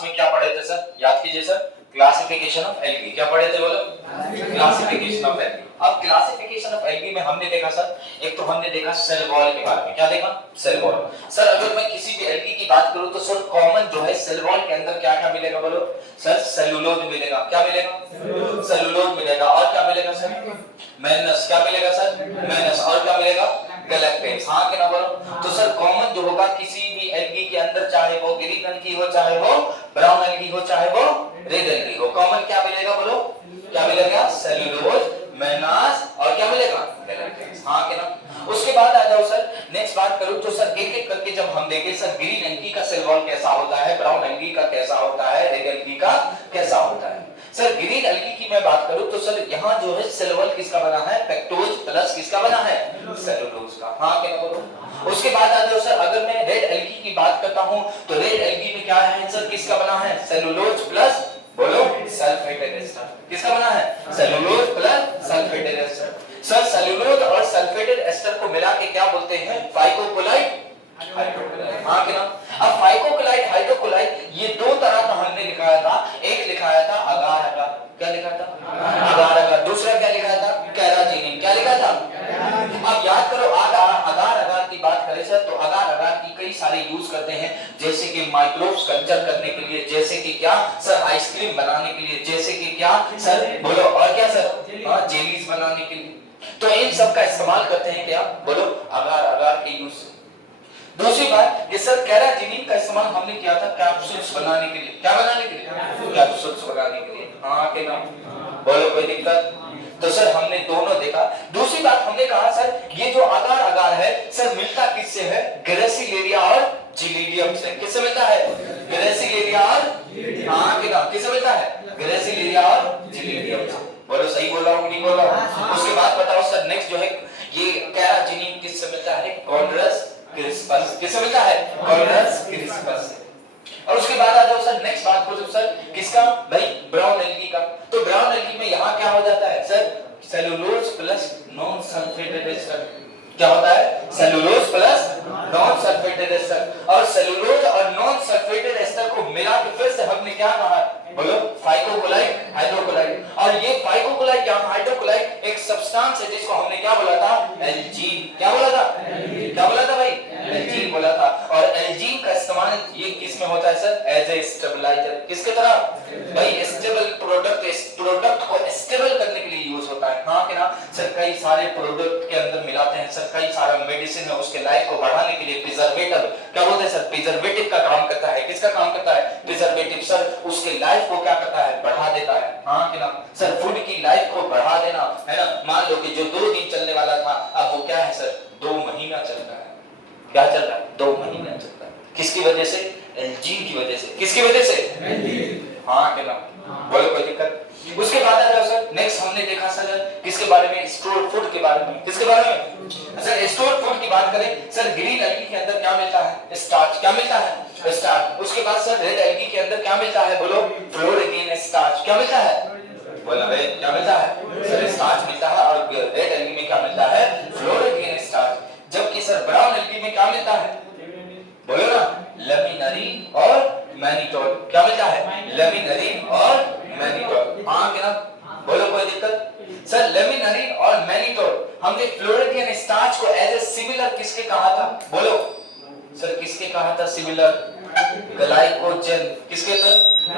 Class में क्या पढ़े थे सर, याद कीजिए सर, क्लासिफिकेशन ऑफ एल्गी। क्या पढ़े थे बोलो, क्लासिफिकेशन ऑफ एल्गी। अब क्लासिफिकेशन ऑफ एल्गी में हमने देखा सर, एक तो हमने देखा सेल वॉल के बारे में। क्या देखा, सेल वॉल। सर अगर मैं किसी भी एल्गी की बात करूं तो सर कॉमन जो है सेल वॉल के अंदर क्या क्या मिलेगा बोलो सर, सेलुलोज मिलेगा। क्या मिलेगा, सेलुलोज मिलेगा। और क्या मिलेगा सर, मेनस। क्या मिलेगा सर, मेनस। और क्या मिलेगा, गैलेक्टेन्स। हाँ कि ना बोलो। तो सर कॉमन जो होगा किसी भी एल्गी के अंदर, चाहे वो ग्रीन एल्गी हो, चाहे वो ब्राउन एल्गी हो, चाहे वो रेड एल्गी हो, कॉमन क्या मिलेगा बोलो, क्या मिलेगा, सेलुलोज, मेनास और क्या मिलेगा, गैलेक्टेन्स। हाँ कि ना। उसके बाद आ जाओ सर, नेक्स्ट बात करूं तो सर एक एक करके जब हम देखें सर, ग्रीन एल्गी का सेल वॉल कैसा होता है, ब्राउन एल्गी का कैसा होता है, रेड एल्गी का कैसा होता है। सर ग्रीन एल्गी की मैं बात करूं तो सर यहाँ जो है सेल वॉल किसका बना है, पेक्टोज प्लस किसका बना है, सेलुलोज का। हाँ क्या बोलो। उसके बाद आ जाओ सर, अगर मैं रेड एल्गी की बात करता हूं तो रेड एल्गी में क्या है सर, किसका बना है, सेलुलोज प्लस बोलो सल्फेटेड एस्टर। किसका बना है, cellulose plus sulphated ester. Sir cellulose और सल्फेटेड एस्टर को मिला के क्या बोलते हैं, फाइकोकोलाइट हाइड्रोकोलाइट। हाँ कि ना। अब फाइकोकोलाइट हाइड्रोकोलाइट ये दो तरह का हमने लिखाया था, एक लिखाया था अगार अगार। क्या लिखा था, अगार अगार। दूसरा क्या लिखा था, कैराजीनिन। क्या लिखा था। अब याद करो, अगार अगार की बात करें सर तो अगार अगार की कई सारे यूज करते हैं, जैसे कि माइक्रोब्स कल्चर करने के लिए, जैसे कि क्या सर, आइसक्रीम बनाने के लिए, जैसे कि क्या सर बोलो, और क्या सर, जेलीज बनाने के लिए। तो इन सब का इस्तेमाल करते हैं क्या बोलो, अगार अगार के यूज। दूसरी बात ये सर, कैराजीनिन का इस्तेमाल हमने किया था कैप्सूल्स बनाने के लिए। क्या बनाने के लिए, कैप्सूल्स बनाने के लिए। हाँ के नाम बोलो, कोई दिक्कत। तो सर हमने दोनों देखा। दूसरी बात हमने कहा सर, ये जो अगार अगार है सर मिलता किससे है, ग्रेसिलेरिया और जिलीडियम से। किससे मिलता है, ग्रेसिलेरिया और, हाँ के नाम, किससे मिलता है, ग्रेसिलेरिया और जिलीडियम से। बोलो सही बोल रहा हूं कि नहीं बोल रहा हूं। उसके बाद बताओ सर, नेक्स्ट जो है ये कैराजीनिन किससे मिलता है, कॉर्डरस क्रिस्पस। किससे मिलता है, कॉर्डरस क्रिस्पस से। और उसके बाद आ जाओ सर, नेक्स्ट बात करो सर, किसका भाई, ब्राउन एल्गी का। तो ब्राउन एल्गी में यहाँ क्या हो जाता है sir, cellulose plus non sulphated ester. क्या होता है, cellulose plus non sulphated ester. और सेलुलोज और नॉन सल्फेटेड एस्टर को मिला के फिर से हमने क्या कहा बोलो, फाइकोकोलाइट हाइड्रोकोलाइट। और ये फाइकोकोलाइट या हाइड्रोकोलाइट एक सब्सटेंस है जिसको हमने क्या बोला था, एल्जीन। क्या बोला था, क्या बोला था भाई, एल्जीन बोला था। और एल्जीन का इस्तेमाल ये किस में होता है सर, एज ए स्टेबलाइजर। किसके तरह भाई, स्टेबल प्रोडक्ट को स्टेबल करने के लिए यूज होता है। हाँ कि ना सर, कई सारे प्रोडक्ट के अंदर मिलाते हैं सर, कई सारा मेडिसिन है, उसके लाइफ को बढ़ाने के लिए प्रिजर्वेटिव, क्या बोलते हैं सर, प्रिजर्वेटिव का काम करता है। किसका काम करता है, प्रिजर्वेटिव सर, उसके लाइफ को क्या करता है, बढ़ा देता है। हाँ कि ना सर, फूड की लाइफ को बढ़ा देना है ना। मान लो कि जो 2 दिन चलने वाला था अब वो क्या है सर, 2 महीना चल रहा है। क्या चल रहा है, 2 महीना चल रहा है। किसकी वजह से, एल्जीन की वजह से। किसकी वजह से, एल्जीन। हाँ कि ना बोलो, कोई दिक्कत। उसके बाद आ जाओ सर, नेक्स्ट हमने देखा सर किसके बारे में, स्टोर फूड के बारे में। किसके बारे में सर, स्टोर फूड की बात करें सर, ग्रीन एल्गी के अंदर क्या मिलता है, स्टार्च। क्या मिलता है, स्टार्च। उसके बाद सर रेड एल्गी के अंदर क्या मिलता है बोलो, फ्लोरेगिन स्टार्च। क्या मिलता है बोला भाई, क्या मिलता है सर, स्टार्च मिलता है। और रेड एल्गी में क्या मिलता है, फ्लोरेगिन स्टार्च। जबकि सर ब्राउन एल्गी में क्या मिलता है बोलो ना, लैमिनरीन और मैनिटोल। क्या मिलता है, लैमिनरीन और मैनिटोल। हाँ कि ना बोलो, कोई दिक्कत। सर लैमिनरीन और मैनिटोल हमने फ्लोरेगिन स्टार्च को एज ए सिमिलर किसके कहा था बोलो सर, किसके कहा था सिमिलर, ग्लाइकोजन। किसके था,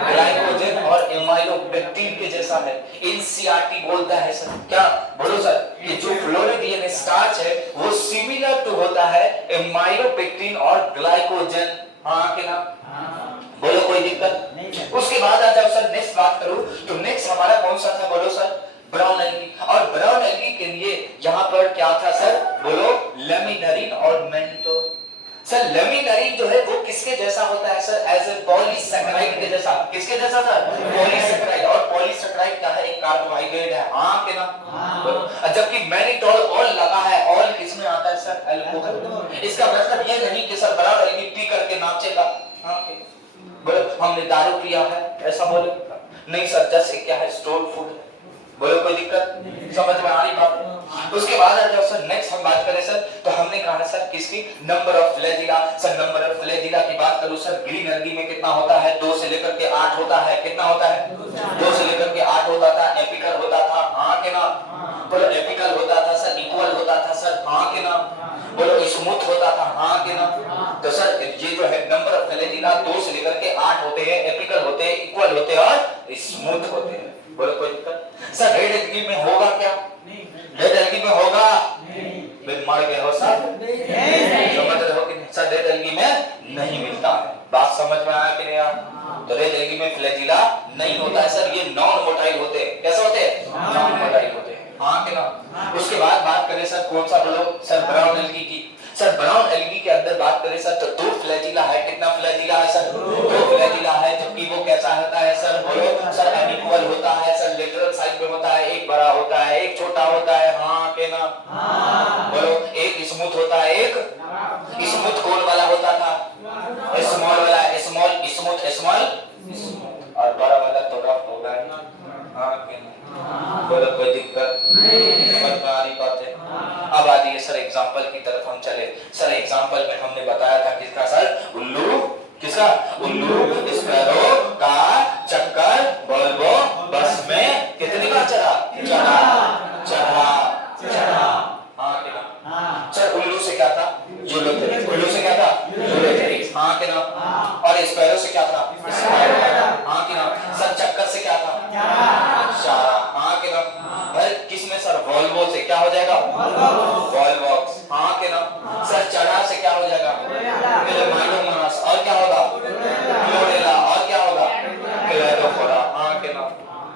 ग्लाइकोजन और एमाइलोपेक्टिन के जैसा है। एनसीईआरटी बोलता है सर, क्या बोलो सर, कि जो फ्लोरेगिन स्टार्च है वो सिमिलर टू होता है एमाइलोपेक्टिन और ग्लाइकोजन। हाँ कि ना बोलो, कोई दिक्कत। उसके बाद आ जाओ सर, नेक्स्ट बात करूं तो नेक्स्ट हमारा कौन सा था बोलो सर, ब्राउन एल्गी। और ब्राउन एल्गी के लिए यहां पर क्या था सर बोलो, लैमिनरीन और मैनिटोल। सर लैमिनरीन जो है वो किसके जैसा होता है सर, एज ए पॉलीसैकेराइड के जैसा। किसके जैसा सर, पॉलीसैकेराइड। और पॉलीसैकेराइड क्या है, एक कार्बोहाइड्रेट है। हाँ कि ना। जबकि मैनिटोल ऑल लगा है, ऑल किसमें आता है सर, अल्कोहल। इसका मतलब ये नहीं कि सर ब्राउन एल्गी पी करके नाचेगा। हाँ कि बोलो, हमने दारू पिया है ऐसा बोले नहीं सर, जैसे क्या है, स्टोर फूड है। बोलो कोई दिक्कत? समझ में आ रही बात? उसके बाद आ जाओ सर, नेक्स्ट हम बात करें सर, तो हमने कहा सर किसकी, number of flagella. Sir number of flagella की बात करूं सर, ग्रीन एल्गी में कितना होता है, 2 से लेकर के 8 होता है। कितना होता है? 2 से लेकर के 8 होता था। एपिकल होता था, हाँ के ना? बोलो एपिकल होता था सर, इक्वल होता था सर, हाँ के ना? बोलो स्मूथ होता था, हाँ के ना? तो सर ये जो है नंबर ऑफ फ्लैजिला 2 से लेकर के 8 होते हैं, एपिकल होते हैं, इक्वल होते हैं और स्मूथ होते हैं। बोलो कोई दिक्कत? सर रेड एल्गी में होगा क्या? रेड एल्गी में होगा? नहीं। मर गए हो सर? नहीं। समझ रहे हो कि नहीं? सर रेड एल्गी में नहीं मिलता है। बात समझ में आया कि नहीं आया? तो रेड एल्गी में फ्लैजिला नहीं होता है सर, ये नॉन मोटाइल होते हैं। कैसे होते हैं? नॉन मोटाइल होते हैं, हाँ कि ना? उसके बाद बात करें सर कौन सा, बोलो सर ब्राउन एल्गी की। सर ब्राउन एल्गी के अंदर बात करें सर तो 2 फ्लैजिला है। कितना फ्लैजिला है सर? 2 फ्लैजिला है, जबकि वो कैसा होता है सर? बोलो सर अनइक्वल होता है सर, लेटरल साइड में होता है, एक बड़ा होता है, एक छोटा होता है, हाँ के ना? बोलो एक स्मूथ होता है, एक स्मूथ कौन वाला होता था? स्मॉल वाला, स्मॉल स्मूथ स्मॉल, और बड़ा वाला तो रफ होगा, हाँ के ना? बोलो कोई दिक्कत नहीं? समझ में आ रही बात है? अब आ जाइए सर एग्जांपल की तरफ हम चले। सर एग्जांपल में हमने बताया था किसका सर? उल्लू। किसका? उल्लू स्पैरो का चक्कर वोल्वो बस में कितनी बार चढ़ा? चढ़ा, हाँ के ना? सर उल्लू से क्या था? यूलोथेरिक्स। उल्लू से क्या था? यूलोथेरिक्स, हाँ के ना? और स्पैरो से क्या था? स्पैरो, हाँ के ना? सर चक्कर से क्या था? चारा, हाँ के ना? भाई किसमें सर? वोल्वो से क्या हो जाएगा? वोल्वॉक्स, हाँ के ना? सर चढ़ा से क्या हो जाएगा? क्लेमाइडोमोनास, और क्या होगा? क्लोरेला, और क्या होगा? क्लेडोफोरा, हाँ के ना?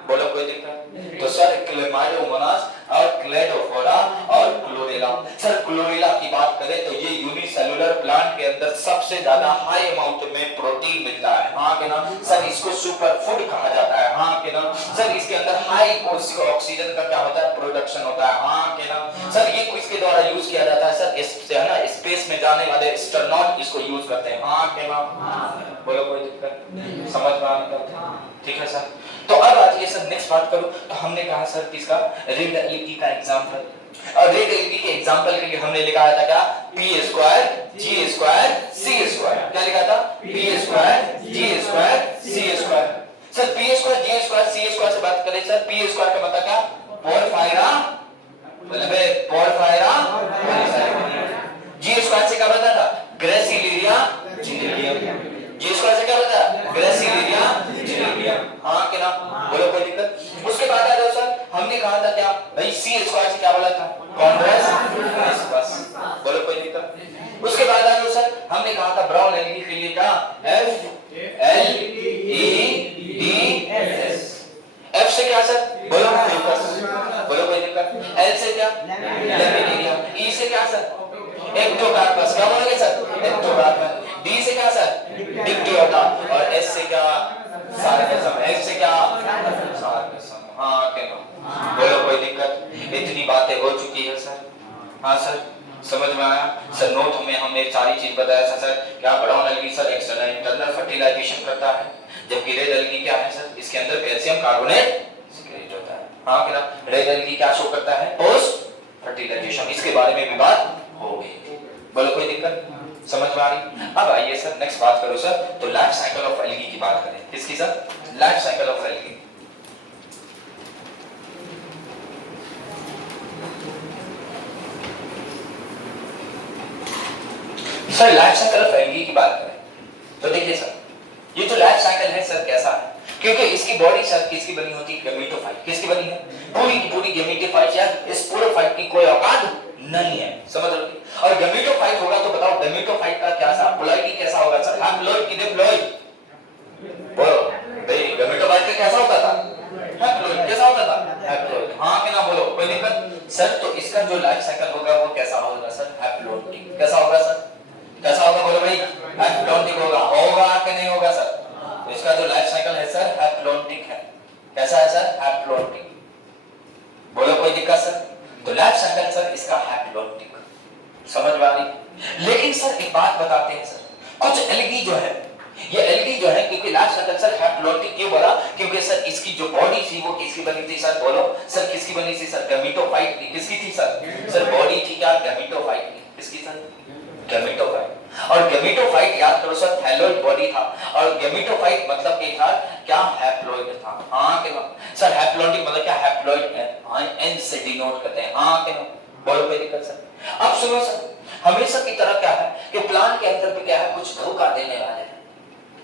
बोलो कोई दिक्कत? तो सर क्लेमाइडोमोनास और क्लेडोफोरा और क्लोरेला। सर क्लोरेला की बात करें तो ये यूनिसेलुलर प्लांट के अंदर सबसे ज्यादा हाई अमाउंट में प्रोटीन मिलता है, हाँ के ना? सर इसको सुपर फूड कहा जाता है, हाँ के ना? सर इसके अंदर हाई ऑक्सीजन का क्या होता है? प्रोडक्शन होता है, हाँ के ना? सर ये किसके द्वारा यूज किया जाता है सर? इससे है ना स्पेस में जाने वाले एस्ट्रोनॉट इसको यूज करते हैं, हाँ के ना? बोलो कोई दिक्कत? समझ में आ रहा? ठीक है सर। तो अब आइए सर नेक्स्ट बात करूं तो हमने कहा सर किसका? रेड एल्गी का एग्जांपल। और रेड एल्गी के एग्जांपल के लिए हमने लिखा था क्या? p square g square c square. क्या लिखा था? p square g square c square. Sir p square g square c square से बात करें सर, p स्क्वायर का मतलब क्या? पोरफायरा, मतलब पोरफायरा, g स्क्वायर से क्या बता था? ग्रेसिलिया जिनेलियम। जी स्क्वायर से क्या होता है? ग्रेसिलिया जिनेलियम, हाँ के ना? बोलो कोई दिक्कत? उसके बाद आ जाओ सर, हमने कहा था क्या भाई? सी स्क्वायर से क्या बोला था? कॉन्ड्रेस बस। बोलो कोई दिक्कत? उसके बाद आ जाओ सर, हमने कहा था ब्राउन एल्गी के लिए क्या? F L E D S। F से क्या सर? बोलो फ्यूकस। बोलो कोई दिक्कत? L से क्या? लैमिनेरिया। E से क्या सर? एक्टोकार्पस। क्या बोलेंगे सर? एक्टोकार्पस। D से क्या सर? डिक्टियोटा। और S से क्या? सार्कसम। S से क्या? सार्कसम, हाँ के ना? बोलो कोई दिक्कत? इतनी बातें हो चुकी है सर, हाँ सर? समझ में आया सर? नोट में हमने सारी चीज बताया था सर। क्या brown algae sir external internal fertilization करता है, जबकि रेड एल्गी क्या है सर? इसके अंदर कैल्शियम कार्बोनेट सिक्रेट होता है, हाँ के ना? रेड एल्गी क्या शो करता है? Post fertilization. इसके बारे में भी बात हो गई। बोलो कोई दिक्कत? समझ में आ रही? अब आइए सर नेक्स्ट बात करो सर, तो लाइफ साइकिल ऑफ एल्गी की बात करें। किसकी sir? Life cycle of algae. Sir life cycle of algae की बात करें तो देखिए सर, ये जो लाइफ साइकिल है सर कैसा है? क्योंकि इसकी बॉडी सर किसकी बनी होती है? गैमेटोफाइट। किसकी बनी है? पूरी की पूरी गैमेटोफाइट। या इस स्पोरोफाइट की कोई औकात नहीं है, समझ रहे हो? और गैमेटोफाइट होगा तो बताओ गैमेटोफाइट का क्या सा प्लॉइडी कैसा होगा सर? हैप्लॉइड की डिप्लॉइड। बोलो भाई गैमेटोफाइट का कैसा होता था? हैप्लॉइड। कैसा होता था? हैप्लॉइड, हाँ कि ना? बोलो कोई दिक्कत? सर तो इसका जो लाइफ साइकिल होगा वो कैसा होगा सर? हैप्लॉइडिक। कैसा होगा सर? कैसा होगा? बोलो भाई हैप्लॉइडिक होगा। होगा कि नहीं होगा सर? तो इसका जो लाइफ साइकिल है सर हैप्लॉइडिक है। कैसा है सर? हैप्लॉइडिक। बोलो कोई दिक्कत सर? तो लाइफ साइकिल सर इसका हैप्लॉइडिक। समझ में आ रही? लेकिन सर एक बात बताते हैं सर, कुछ एल्गी जो है, ये एल्गी जो है क्योंकि क्योंकि लाइफ साइकिल सर हैप्लॉइडिक क्यों बोला, क्योंकि सर इसकी जो बॉडी थी वो किसकी बनी थी सर, बोलो सर किसकी बनी थी सर, गैमेटोफाइट की। किसकी थी सर बॉडी थी क्या, गैमेटोफाइट की। किसकी सर, गैमेटोफाइट। और गैमेटोफाइट याद करो सर थैलोइड बॉडी था, और गैमेटोफाइट मतलब क्या हैप्लॉइड था। हाँ के ना सर, हैप्लॉइडिक मतलब क्या, हैप्लॉइड एन से डिनोट करते हैं। हाँ के ना, बोलो कोई दिक्कत सर। अब सुनो सर, हमेशा की तरह क्या है कि प्लान के अंदर पे क्या है, कुछ धोखा देने वाले हैं।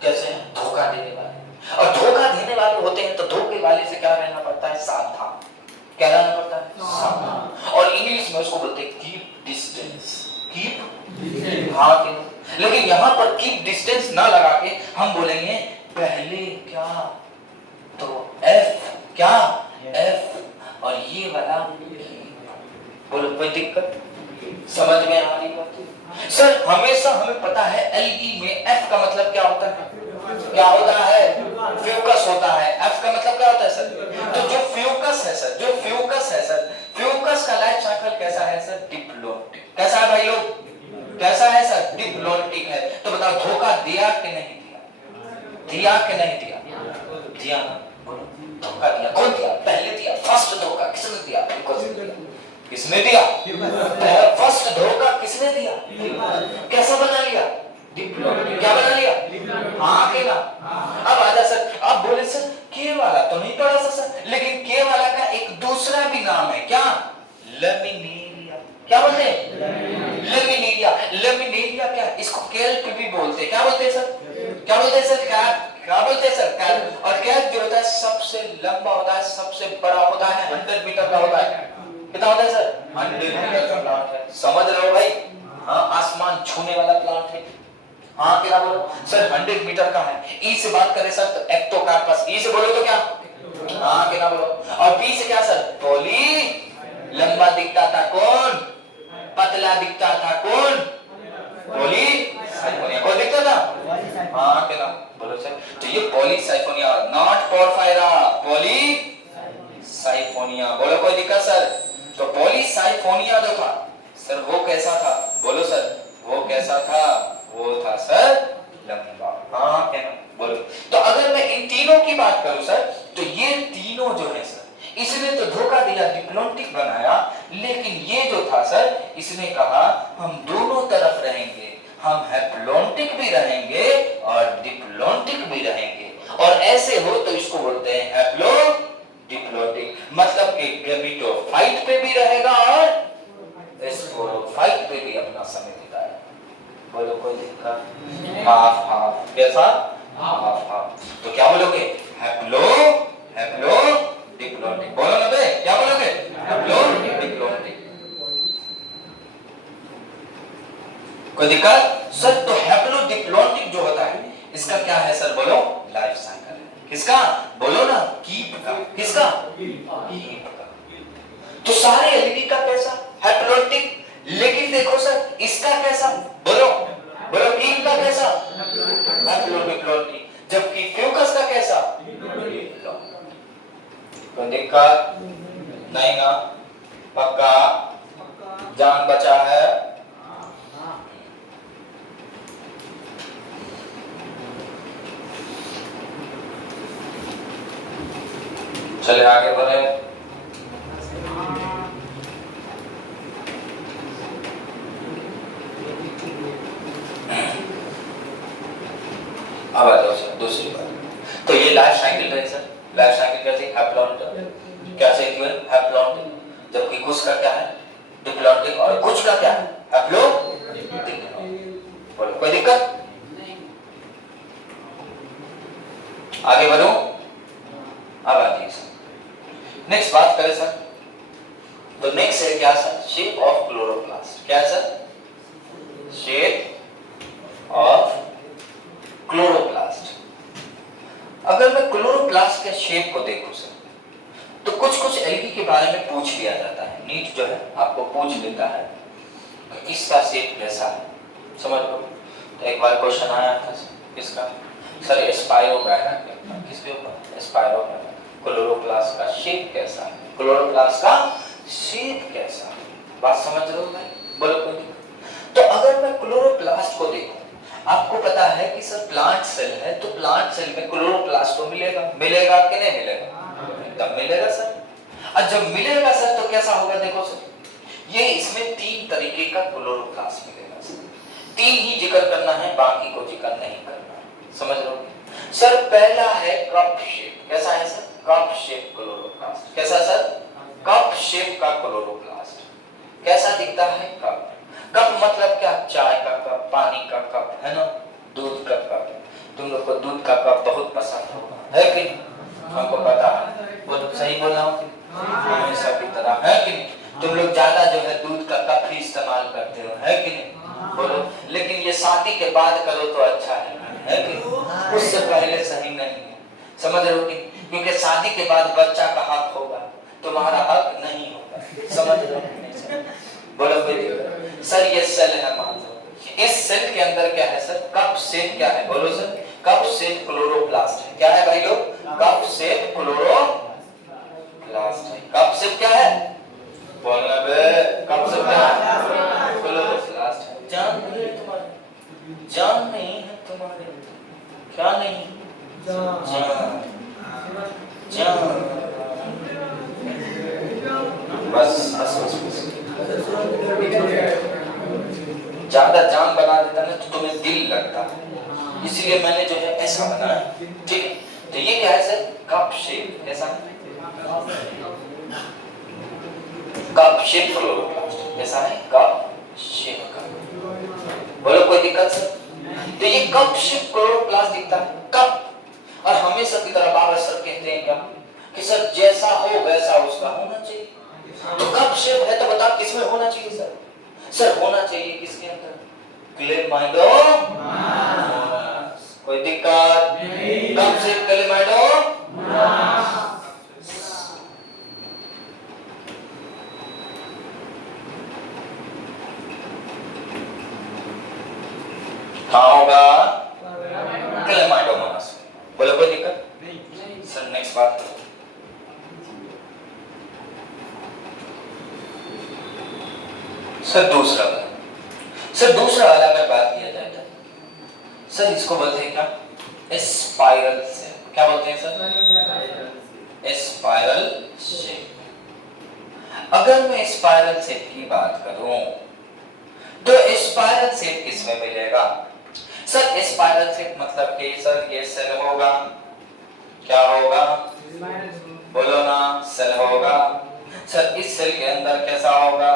कैसे हैं, धोखा देने वाले। और धोखा देने वाले होते हैं तो धोखे वाले से क्या रहना पड़ता है, सावधान। क्या रहना पड़ता है, सावधान। और इंग्लिश में उसको बोलते हैं कीप डिस्टेंस। कीप, हाँ के, लेकिन यहाँ पर कीप डिस्टेंस ना लगा के हम बोलेंगे पहले क्या, तो एफ क्या, एफ और ये वाला। बोलो कोई दिक्कत, समझ में आ रही बात सर। हमेशा हमें पता है एलई में एफ का मतलब क्या होता है, क्या होता है, फ्यूकस होता है। एफ का मतलब क्या होता है सर, तो जो फ्यूकस है सर, जो फ्यूकस है सर, फ्यूकस का लाइफ साइकिल कैसा है सर, डिप्लोटिक। कैसा है भाई लोग, कैसा है सर, डिप्लोटिक है। तो बताओ धोखा दिया कि नहीं दिया, दिया कि नहीं दिया, दिया ना, बोलो धोखा दिया। कौन दिया, पहले दिया, फर्स्ट धोखा किसने दिया, किसने दिया, फर्स्ट धोखा किसने दिया, कैसा बना लिया, क्या बना लिया, हाँ के ना। अब आजा सर, अब बोले सर के वाला तो नहीं पढ़ा सर, लेकिन के वाला का एक दूसरा भी नाम है क्या, लेमिनेरिया। क्या बोलते हैं, लेमिनेरिया। लेमिनेरिया क्या, इसको कैल्प भी बोलते हैं। क्या बोलते हैं सर, क्या बोलते हैं सर, क्या बोलते हैं सर, कैल्प। और कैल्प जो होता है सबसे लंबा होता है, सबसे बड़ा होता है, 100 मीटर का होता है। कितना होता है सर, 100 मीटर का प्लांट है। समझ रहे हो भाई, हाँ आसमान छूने वाला प्लांट है। हाँ क्या बोलो सर, 100 मीटर का है। ई से बात करें सर तो एक्टोकार्पस, ई से बोलो तो क्या, हाँ क्या बोलो। और पी से क्या सर, पॉली। लंबा दिखता था कौन, पतला दिखता था कौन, पॉली साइफोनिया। कौन दिखता था, हाँ क्या बोलो सर। तो ये पॉली साइफोनिया, नॉट पोरफायरा, पॉली साइफोनिया। बोलो कोई दिक्कत सर। तो पॉली साइफोनिया जो था सर वो कैसा था, बोलो सर, वो कैसा था, वो था सर लंबा। हाँ क्या बोलो। तो अगर मैं इन तीनों की बात करूं सर, तो ये तीनों जो है सर, इसने तो धोखा दिया, डिप्लोटिक बनाया। लेकिन ये जो था सर, इसने कहा हम दोनों तरफ रहेंगे, हम हैप्लॉन्टिक भी रहेंगे और डिप्लोटिक भी रहेंगे। और ऐसे हो तो इसको बोलते हैं हैप्लो डिप्लोटिक। मतलब कि गैमेटोफाइट पे भी रहेगा और स्पोरोफाइट पे भी अपना समय बिताएगा। बोलो कोई दिक्कत, हाफ हाफ, कैसा, हाफ हाफ। तो क्या बोलोगे, हैप्लो हैप्लो डिप्लोटिक। बोलो ना बे, क्या बोलोगे, हैप्लो डिप्लोटिक। कोई दिक्कत सर। तो हैप्लो डिप्लोटिक जो होता है इसका क्या है सर, बोलो लाइफ साइकिल है। किसका, बोलो ना, कीप का। किसका, कीप का। तो सारे एलईडी का कैसा, हैप्लॉइडिक। लेकिन देखो सर इसका कैसा, बोलो बोलो, कीप का कैसा, हैप्लॉइडिक। जबकि फ्यूकस का कैसा, कोई दिक्कत नहीं ना, पक्का जान बचा है। चले आगे बढ़े। अब आ जाओ सर दूसरी बात। तो ये लाइफ साइकिल है सर। लाइफ साइकिल कैसे, हैप्लॉन्टिक। कैसे क्यों हैप्लॉन्टिक, जबकि कुछ का क्या है, डिप्लॉन्टिक। और कुछ का क्या है, हैप्लोडिप्लोइडिक। बोलो कोई दिक्कत, आगे बढ़ो। अब आइए सर, नेक्स्ट बात करें सर। तो नेक्स्ट है क्या सर, शेप ऑफ क्लोरोप्लास्ट। क्या सर, शेप ऑफ क्लोरोप्लास्ट। अगर मैं क्लोरोप्लास्ट के शेप को देखूं सर, तो कुछ एल्गी के बारे में पूछ लिया जाता है। नीट जो है आपको पूछ लेता है कि इसका शेप कैसा है, समझ लो। तो एक बार क्वेश्चन आया था किसका सर, स्पाइरोगैरा के, किसके ऊपर, स्पाइरोगैरा। क्लोरोप्लास्ट का शेप कैसा है, क्लोरोप्लास्ट का शेप कैसा है, बात समझ रहे हो भाई, बोलो कोई। तो अगर मैं क्लोरोप्लास्ट को देखूं, आपको पता है कि सर प्लांट सेल है तो प्लांट सेल में क्लोरोप्लास्ट तो मिलेगा, मिलेगा कि नहीं मिलेगा? एकदम मिलेगा सर। और जब मिलेगा सर तो कैसा होगा देखो सर, ये इसमें 3 तरीके का क्लोरोप्लास्ट मिलेगा सर। 3 ही जिक्र करना है, बाकी को जिक्र नहीं करना है, समझ लो सर। पहला है कप शेप। कैसा है सर? Cup shape chloroplast. कैसा सर? कप शेप का क्लोरोप्लास्ट। कैसा दिखता है? कप। कप मतलब क्या? चाय का कप, पानी का कप, है ना, दूध का कप। तुम लोग को दूध का कप बहुत पसंद होगा, है कि नहीं? हमको पता है, बोलो सही बोल रहा हूँ? हमेशा की तरह, है कि नहीं? तुम लोग ज्यादा जो है दूध का कप ही इस्तेमाल करते हो, है कि नहीं? बोलो। लेकिन ये शादी के बाद करो तो अच्छा है कि नहीं? उससे पहले सही नहीं है, समझ रहे हो कि? क्योंकि शादी के बाद बच्चा का हक होगा, तुम्हारा हक नहीं होगा, समझ रहे हो? बोलो कोई सर, ये सेल है मान लो, इस सेल के अंदर क्या है सर? कप शेप क्या है? बोलो सर, कप शेप क्लोरोप्लास्ट है। क्या है भाई लोग? कप शेप क्लोरोप्लास्ट है। कप शेप क्या है? बोलना बे, कप शेप क्या है? क्लोरोप्लास्ट है। जान नहीं है तुम्हारे, जान नहीं है तुम्हारे, क्या नहीं? जान, जान, बस बस बस बस। ज्यादा जान बना देता ना तो तुम्हें दिल लगता है, इसीलिए मैंने जो है ऐसा बनाया, ठीक है? तो ये क्या है सर? Cup shape. कैसा? Cup shape chloroplast. कैसा है? कप शेप का। बोलो कोई दिक्कत सर? तो ये कप शेप क्लोरोप्लास्ट दिखता है, कप। और हमेशा की तरह बाबा सर कहते हैं क्या कि सर जैसा हो वैसा उसका होना चाहिए। तो कप शेप है तो बताओ किसमें होना चाहिए सर? सर होना चाहिए किसके अंदर? क्लेमाइडो। कोई दिक्कत नहीं। Cup shape chlamydo. कहाँ होगा? क्लेमाइडोमोनास। बोलो कोई दिक्कत नहीं सर। नेक्स्ट बात करो सर। दूसरा वाला, सर दूसरा वाला अगर बात किया जाए तो सर इसको बोलते हैं क्या? Spiral shape. क्या बोलते हैं सर? Spiral shape. अगर मैं स्पाइरल शेप की बात करूं तो स्पाइरल शेप किसमें मिलेगा सर? स्पाइरल शेप मतलब कि सर ये सेल होगा, क्या होगा? बोलो ना, सेल होगा। सर इस सेल के अंदर कैसा होगा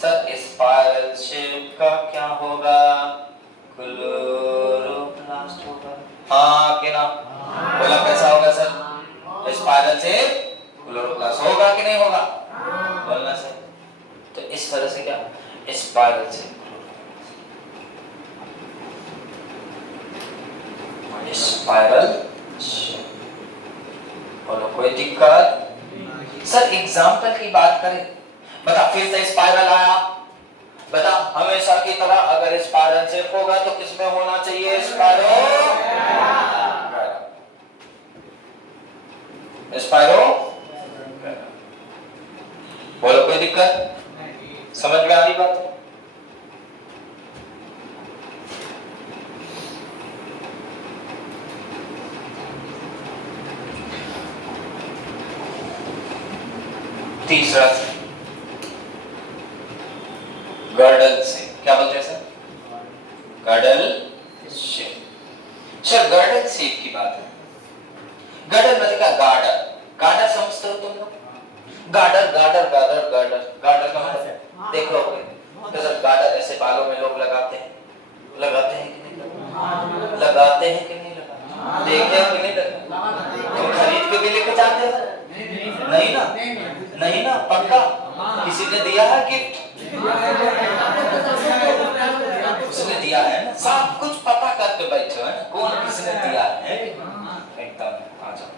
सर? स्पाइरल शेप का क्या होगा? क्लोरोप्लास्ट होगा, हाँ कि ना? बोला कैसा होगा सर? स्पाइरल शेप क्लोरोप्लास्ट होगा कि नहीं होगा? बोलना सर। तो इस तरह से क्या? Spiral shape, spiral shape. बोलो कोई दिक्कत? सर एग्जाम्पल की बात करें, बता फिर से स्पाइरल आया, बता हमेशा की तरह अगर स्पाइरल शेप होगा तो किसमें होना चाहिए? Spiro, spiro. बोलो कोई दिक्कत? समझ में आ रही बात? तीसरा गर्डल से, क्या बोलते हैं sir? Girdle shape. Sir girdle shape की बात है, गर्डल मतलब क्या? गार्डर। गार्डर समझते हो तुम लोग? Girder girder girder girder girder का मतलब देख लो तो सर गार्डर ऐसे बालों में लोग लगाते हैं, लगाते हैं कि नहीं? लगाते हैं कि नहीं लगाते? देखे कि नहीं लगाते? तुम खरीद के भी लेके जाते हो? नहीं ना, नहीं ना, पक्का? किसी ने दिया है गिफ्ट? उसने दिया है ना, सब कुछ पता करके बैठे हो, है ना, कौन किसने दिया है एकदम। आ जाओ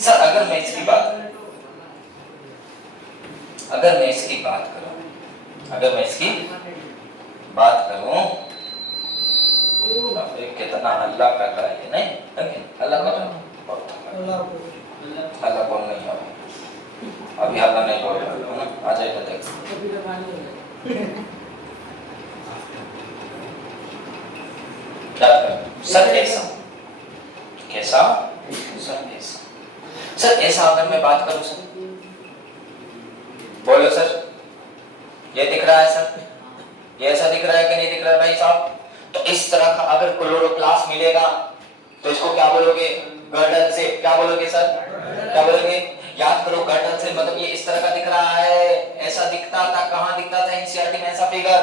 सर। अगर मैं इसकी बात करूं, अगर मैं इसकी बात करूं, अगर मैं इसकी बात करूं, कितना हल्ला कर रहा है, नहीं हल्ला कर रहा है, हल्ला कौन नहीं है अभी? हल्ला नहीं बोल रहा है ना, आ जाएगा देख। क्या सर ऐसा अगर मैं बात करूं सर, बोलो सर, ये दिख रहा है सर, ये ऐसा दिख रहा है कि नहीं दिख रहा है भाई साहब? तो इस तरह का अगर क्लोरोप्लास्ट मिलेगा तो इसको क्या बोलोगे? गर्डन से। क्या बोलोगे सर? क्या बोलोगे? याद करो, गर्डन से मतलब ये इस तरह का दिख रहा है, ऐसा दिखता था। कहां दिखता था एनसीईआरटी में ऐसा फिगर?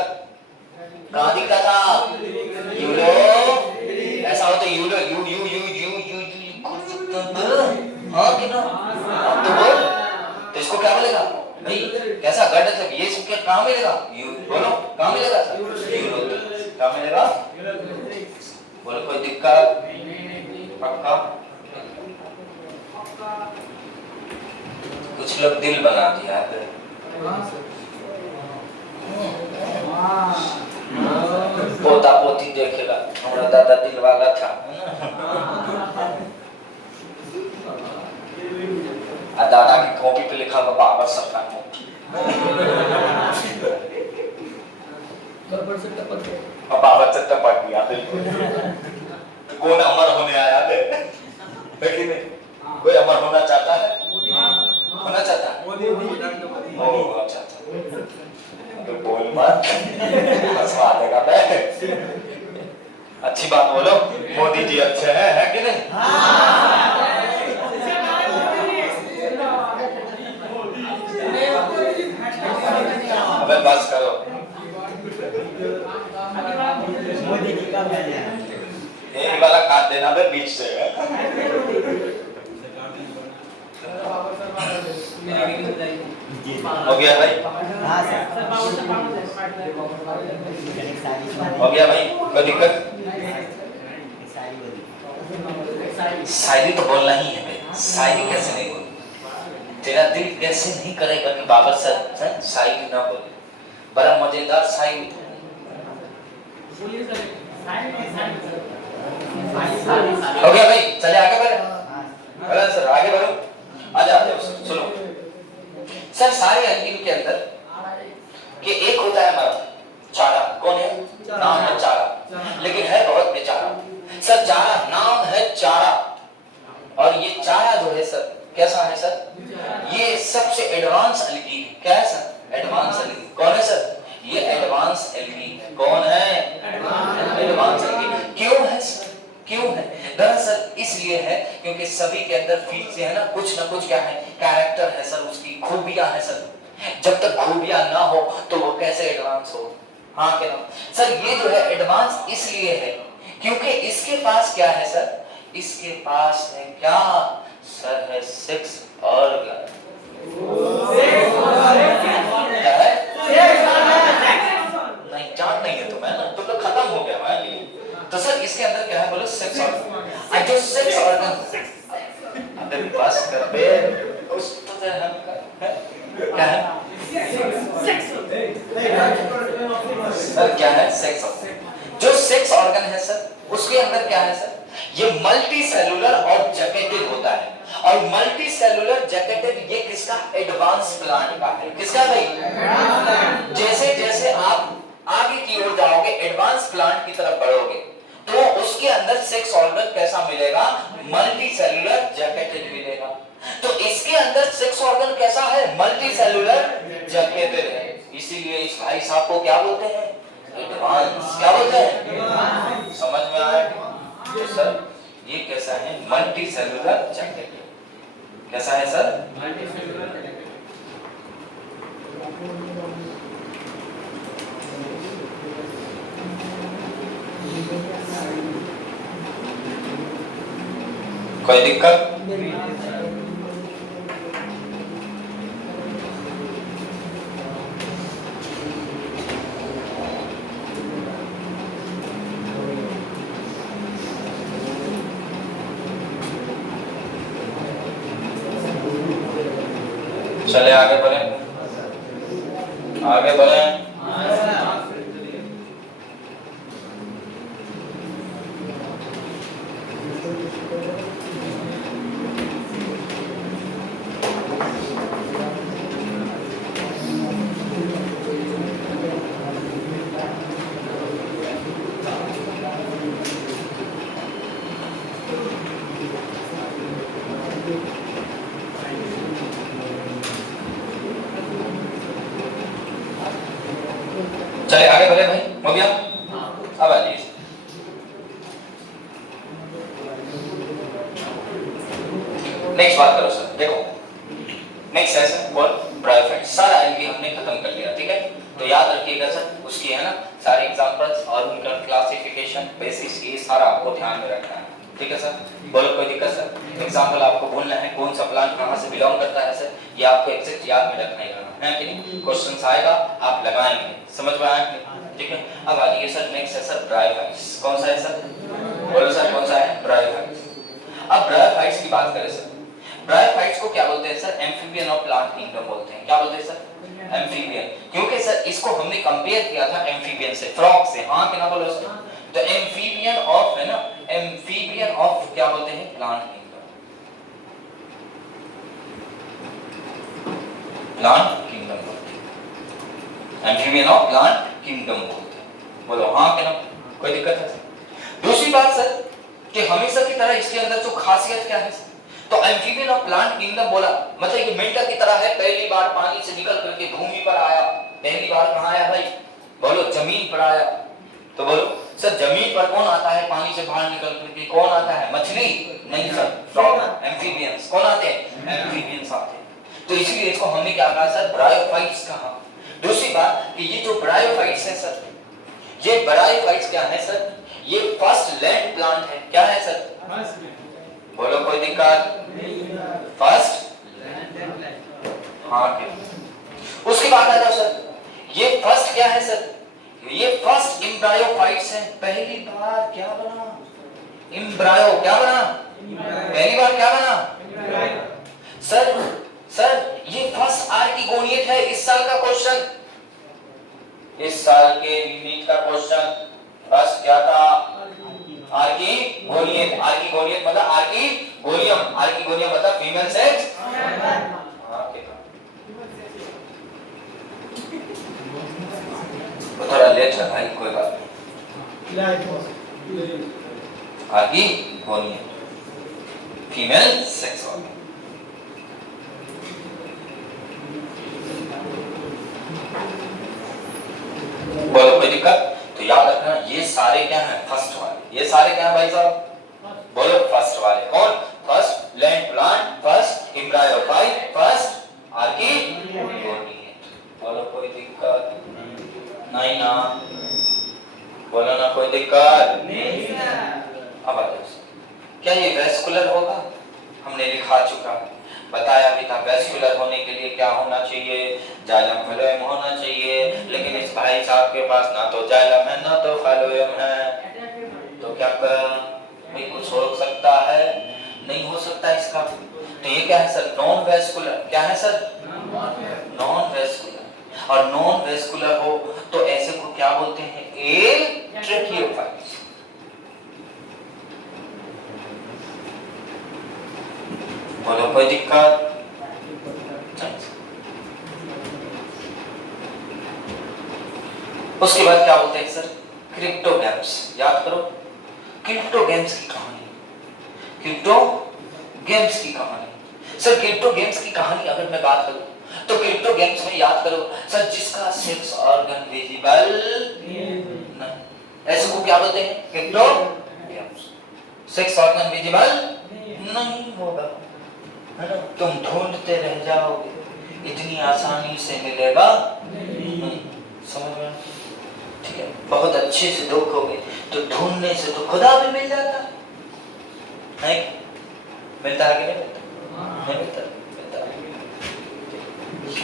कहां दिखता था? यूरो, ऐसा हो तो euro, you you you you you हाँ कि ना? अब तो बोल, तो इसको क्या बोलेगा भाई? कैसा गर्डन से ये सब कहां मिलेगा? बोलो कहां मिलेगा सर? यूरो। कहां मिलेगा? बोलो कोई दिक्कत? पक्का? कुछ लोग दिल बना दिया है। पोता पोती देखेगा, हमारा दादा दिल वाला था। दादा की कॉपी पे लिखा हुआ बाबर सबका बाबर से टपक गया। कौन अमर होने आया है कि नहीं? कोई अमर होना चाहता है? होना चाहता है? ओह अच्छा अच्छा, तो बोल मत, हंसवा देगा मैं। अच्छी बात बोलो, मोदी जी अच्छे हैं, है कि नहीं? अबे बस करो, एक वाला काट देना बे बीच से। हो गया भाई? हो गया भाई? कोई दिक्कत? शायरी तो बोलना ही है भाई, शायरी कैसे नहीं बोल? तेरा दिल कैसे नहीं करेगा कि बाबर सर शायरी ना बोले? बड़ा मजेदार शायरी। हो गया भाई? चले आगे बढ़े? बोला सर आगे बढ़ो, आजा आजा। सुनो सर, सारे एल्कीन के अंदर कि एक होता है हमारा चारा। कौन है? नाम है चारा, लेकिन है बहुत बेचारा। सर चारा नाम है चारा, और ये चारा जो है सर कैसा है सर? ये सबसे एडवांस एल्कीन। क्या है सर? Advance alkene. कौन है सर? ये एडवांस एल्कीन। कौन है? Advance alkene. क्यों है सर? क्यों है? दरअसल इसलिए है क्योंकि सभी के अंदर फीचर है ना कुछ क्या है? कैरेक्टर है सर, उसकी खूबियां है सर। जब तक खूबियां ना हो तो वो कैसे एडवांस हो? हाँ क्या सर? ये जो है एडवांस इसलिए है क्योंकि इसके पास क्या है सर? इसके पास है क्या सर? है सेक्स ऑर्गन। क्या है? नहीं जान नहीं है तुम्हें ना, तुम लोग खत्म हो गया भाई। तो सर इसके अंदर क्या है बोलो? Sex organ. जो सेक्स ऑर्गन अगर बस कर बे उस तो हम क्या है सर? क्या है? Sex organ. जो सेक्स ऑर्गन है सर उसके अंदर क्या है सर? ये मल्टी सेलुलर और जैकेटेड होता है। और मल्टी सेलुलर जैकेटेड ये किसका? एडवांस प्लांट का है। किसका भाई? जैसे जैसे आप आगे की ओर जाओगे, एडवांस प्लांट की तरफ बढ़ोगे, तो उसके अंदर सेक्स ऑर्गन कैसा मिलेगा? मल्टी सेलुलर जैकेटेड मिलेगा। तो इसके अंदर सेक्स ऑर्गन कैसा है? मल्टी सेलुलर जैकेटेड है। इसीलिए इस भाई साहब को क्या बोलते हैं? एडवांस। क्या बोलते हैं? समझ में आया? तो सर ये कैसा है? Multi cellular jacketed. कैसा है सर? Multi cellular jacketed. कोई दिक्कत? चले आगे बढ़े, आगे बढ़े। गए भाई, हो गया? अब आ जाइए, नेक्स्ट बात करो सर। देखो नेक्स्ट सेशन फॉर ब्रायोफाइट, सारा एल्गी हमने खत्म कर लिया, ठीक है? तो याद रखिएगा सर उसकी है ना सारे एग्जांपल्स और उनका क्लासिफिकेशन बेसिस ये सारा आपको ध्यान में रखना है, ठीक है सर? बोलो कोई दिक्कत सर? एग्जांपल आपको बोलना है कौन सा प्लांट कहां से बिलोंग करता है सर, ये आपको एग्जैक्ट याद में रखना है कि नहीं? क्वेश्चंस आएगा आप लगाएंगे, समझ में आया कि नहीं? ठीक है? अब आ जाइए सर नेक्स्ट है सर ब्रायोफाइट्स। कौन सा है सर? बोलो सर कौन सा है? ब्रायोफाइट्स। अब ब्रायोफाइट्स की बात करें सर, ब्रायोफाइट्स को क्या बोलते हैं sir? Amphibian of plant kingdom बोलते हैं। क्या बोलते हैं सर? एम्फीबियन। क्योंकि सर इसको हमने कंपेयर किया था एम्फीबियन से, फ्रॉग से। हां कि ना बोलो सर? तो एम्फीबियन ऑफ है ना, एम्फीबियन ऑफ क्या बोलते हैं? प्लांट किंगडम, प्लांट किंगडम बोलते हैं, एम्फीबियन ऑफ प्लांट किंगडम बोलते हैं। बोलो हां कि ना? कोई दिक्कत है सर? दूसरी बात सर कि हमेशा की तरह इसके अंदर जो खासियत क्या है? तो एम्फीबियन ऑफ प्लांट किंगडम बोला मतलब ये मेंढक की तरह है, पहली बार पानी से निकल करके भूमि पर आया। पहली बार कहां आया भाई? बोलो जमीन पर आया। तो बोलो सर जमीन पर कौन आता है पानी से बाहर निकल करके? कौन आता है? मछली? नहीं सर, फ्रॉग, एम्फीबियंस। कौन आते हैं? एम्फीबियंस आते हैं। तो इसीलिए इसको हमने क्या कहा सर? ब्रायोफाइट्स कहा। दूसरी बात कि ये जो ब्रायोफाइट्स है सर, ये ब्रायोफाइट्स क्या है सर? ये फर्स्ट लैंड प्लांट है। क्या है सर? बोलो कोई दिक्कत? फर्स्ट, हाँ क्या? उसके बाद आता सर ये फर्स्ट क्या है सर? ये फर्स्ट एम्ब्रायोफाइट्स है। पहली बार क्या बना? एम्ब्रायो। क्या बना? पहली बार क्या बना? सर सर ये फर्स्ट आर्किगोनियट है। इस साल का क्वेश्चन, इस साल के नीट का क्वेश्चन फर्स्ट क्या था? आर्किगोनियट। आर्किगोनियट मतलब आर्किगोनियम। आर्किगोनियम मतलब फीमेल सेक्स। तो थोड़ा लेट है भाई, कोई बात नहीं। Archegonium female sex organ. बोलो कोई दिक्कत? तो याद रखना ये सारे क्या हैं? फर्स्ट वाले। ये सारे क्या हैं भाई साहब? बोलो फर्स्ट वाले। कौन? First land plant, first embryophyte, first archegoniate. बोलो कोई दिक्कत? नहीं ना? बोलो ना कोई दिक्कत? नहीं ना। अब आ जाओ, क्या ये वेस्कुलर होगा? हमने लिखा चुका, बताया भी था। वेस्कुलर होने के लिए क्या होना चाहिए? जाइलम फ्लोएम होना चाहिए। लेकिन इस भाई साहब के पास ना तो जाइलम है ना तो फ्लोएम है, तो क्या कर कुछ हो सकता है? नहीं हो सकता इसका। तो ये क्या है सर? Non vascular. क्या है सर? Non vascular. और नॉन वेस्कुलर हो तो ऐसे को क्या बोलते हैं? L tracheophytes. बोलो कोई दिक्कत? उसके बाद क्या बोलते हैं सर? क्रिप्टोगैम्स। याद करो क्रिप्टोगैम्स की कहानी। क्रिप्टोगैम्स की कहानी सर, क्रिप्टोगैम्स की कहानी अगर मैं बात करूं तो क्रिप्टोगैम्स में याद करो सर जिसका सेक्स ऑर्गन विजिबल नहीं, ऐसे को क्या बोलते हैं? क्रिप्टोगैम्स। सेक्स ऑर्गन विजिबल नहीं होगा, है ना? तुम ढूंढते रह जाओगे, इतनी आसानी से मिलेगा नहीं। समझ में? ठीक है, बहुत अच्छे से देखोगे तो ढूंढने से तो खुदा भी मिल जाता है। मिलता है कि नहीं मिलता? नहीं मिलता, मिलता।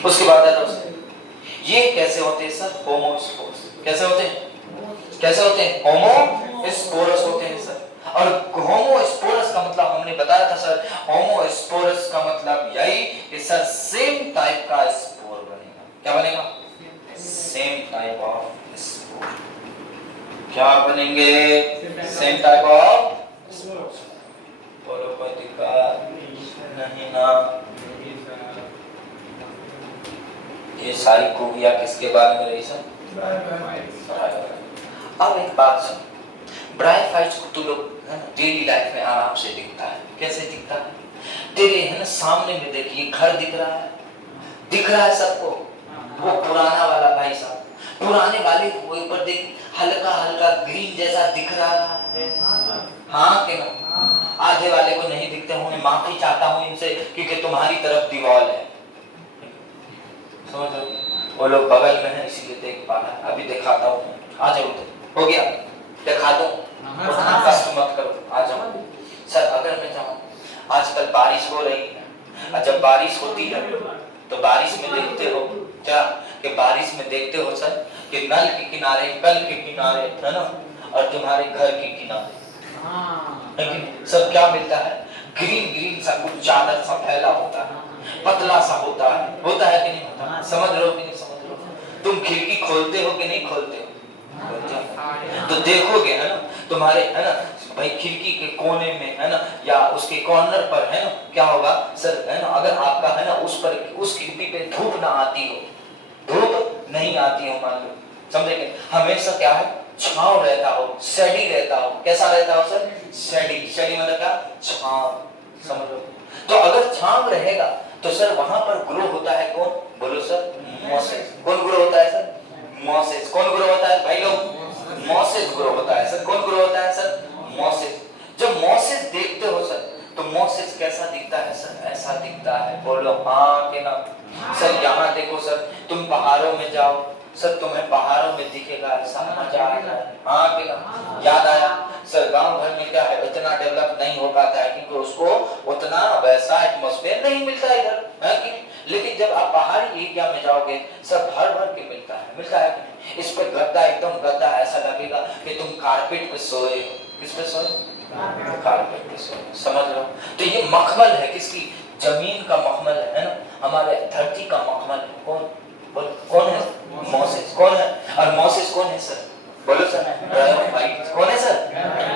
उसके बाद आता है ये कैसे होते हैं सर? होमोस्पोरस। कैसे होते हैं? कैसे होते हैं? होमोस्पोरस होते हैं सर। और होमोस्पोरस का मतलब हमने बताया था सर, होमोस्पोरस का मतलब यही कि सर सेम टाइप का स्पोर बनेगा। क्या बनेगा? Same type of spore. क्या बनेंगे? Same type of spore. बोलो कोई दिक्कत? नहीं ना? ये सारी खूबियां किसके बारे में रही सर? अब एक बात सुन, ब्रायोफाइट्स को तुम लोग डेली लाइफ में आराम से दिखता है। कैसे दिखता है? तेरे है ना सामने में देखिए घर दिख रहा है, दिख रहा है सबको, वो पुराना वाला भाई साहब पुराने वाले के ऊपर देख हल्का हल्का ग्रीन जैसा दिख रहा है, हाँ कि ना? आधे वाले को नहीं दिखते होंगे, माफी चाहता हूँ इनसे क्योंकि तुम्हारी तरफ दीवार है, समझ लो वो लोग बगल में है इसलिए देख पा रहा है। अभी दिखाता हूँ, आ जाओ, हो गया दिखा दो, उतना कष्ट मत करो, आ जाओ। सर अगर मैं चाहूँ, आजकल बारिश हो रही है, और जब बारिश होती है तो बारिश में देखते हो क्या कि बारिश में देखते हो सर कि नल के किनारे, कल के किनारे, है ना, और तुम्हारे घर के किनारे लेकिन सब क्या मिलता है, ग्रीन ग्रीन सा कुछ चादर सा फैला होता है, पतला सा होता है कि नहीं होता? समझ रहे हो कि नहीं समझ रहे हो? तुम खिड़की खोलते हो कि नहीं खोलते हो? तो देखोगे है ना, तुम्हारे है ना भाई खिड़की के कोने में है ना या उसके कॉर्नर पर है ना क्या होगा सर, है ना, अगर आपका है ना उस पर उस खिड़की पे धूप ना आती हो, धूप नहीं आती हो मान लो, समझेंगे, हमेशा क्या है छांव रहता हो, शेडी रहता हो, कैसा रहता हो सर? शेडी, शेडी मतलब क्या? छांव, समझ लो। तो अगर छांव रहेगा तो सर वहां पर ग्रो होता है कौन? बोलो सर, मॉसेस। कौन ग्रो होता है सर? मॉसेस। कौन ग्रो होता है भाई लोग? मॉसेस ग्रो होता है सर। कौन ग्रो होता है सर? मॉसेस। जब मॉसेस देखते हो सर तो मॉसेस कैसा दिखता है सर? ऐसा दिखता है, बोलो हाँ कि ना? सर यहाँ देखो सर, तुम पहाड़ों में जाओ सर, तुम्हें पहाड़ों में दिखेगा ऐसा मजा आएगा, हाँ कि ना? याद आया सर, गांव घर में क्या है इतना डेवलप नहीं हो पाता है क्योंकि उसको उतना वैसा एटमॉस्फेयर नहीं मिलता इधर, है कि? लेकिन जब आप पहाड़ी एरिया में जाओगे सब भर भर के मिलता है कि नहीं? इस पे गद्दा, एकदम गद्दा, ऐसा लगेगा कि तुम कारपेट पे सोए हो। किस पे सोए? कारपेट पे सोए, समझ लो। तो ये मखमल है, किसकी? जमीन का मखमल है ना, हमारे धरती का मखमल है। कौन कौन है? मॉसेस। कौन है? और मॉसेस कौन है सर? बोलो सर, ब्रायोफाइट्स। कौन है सर?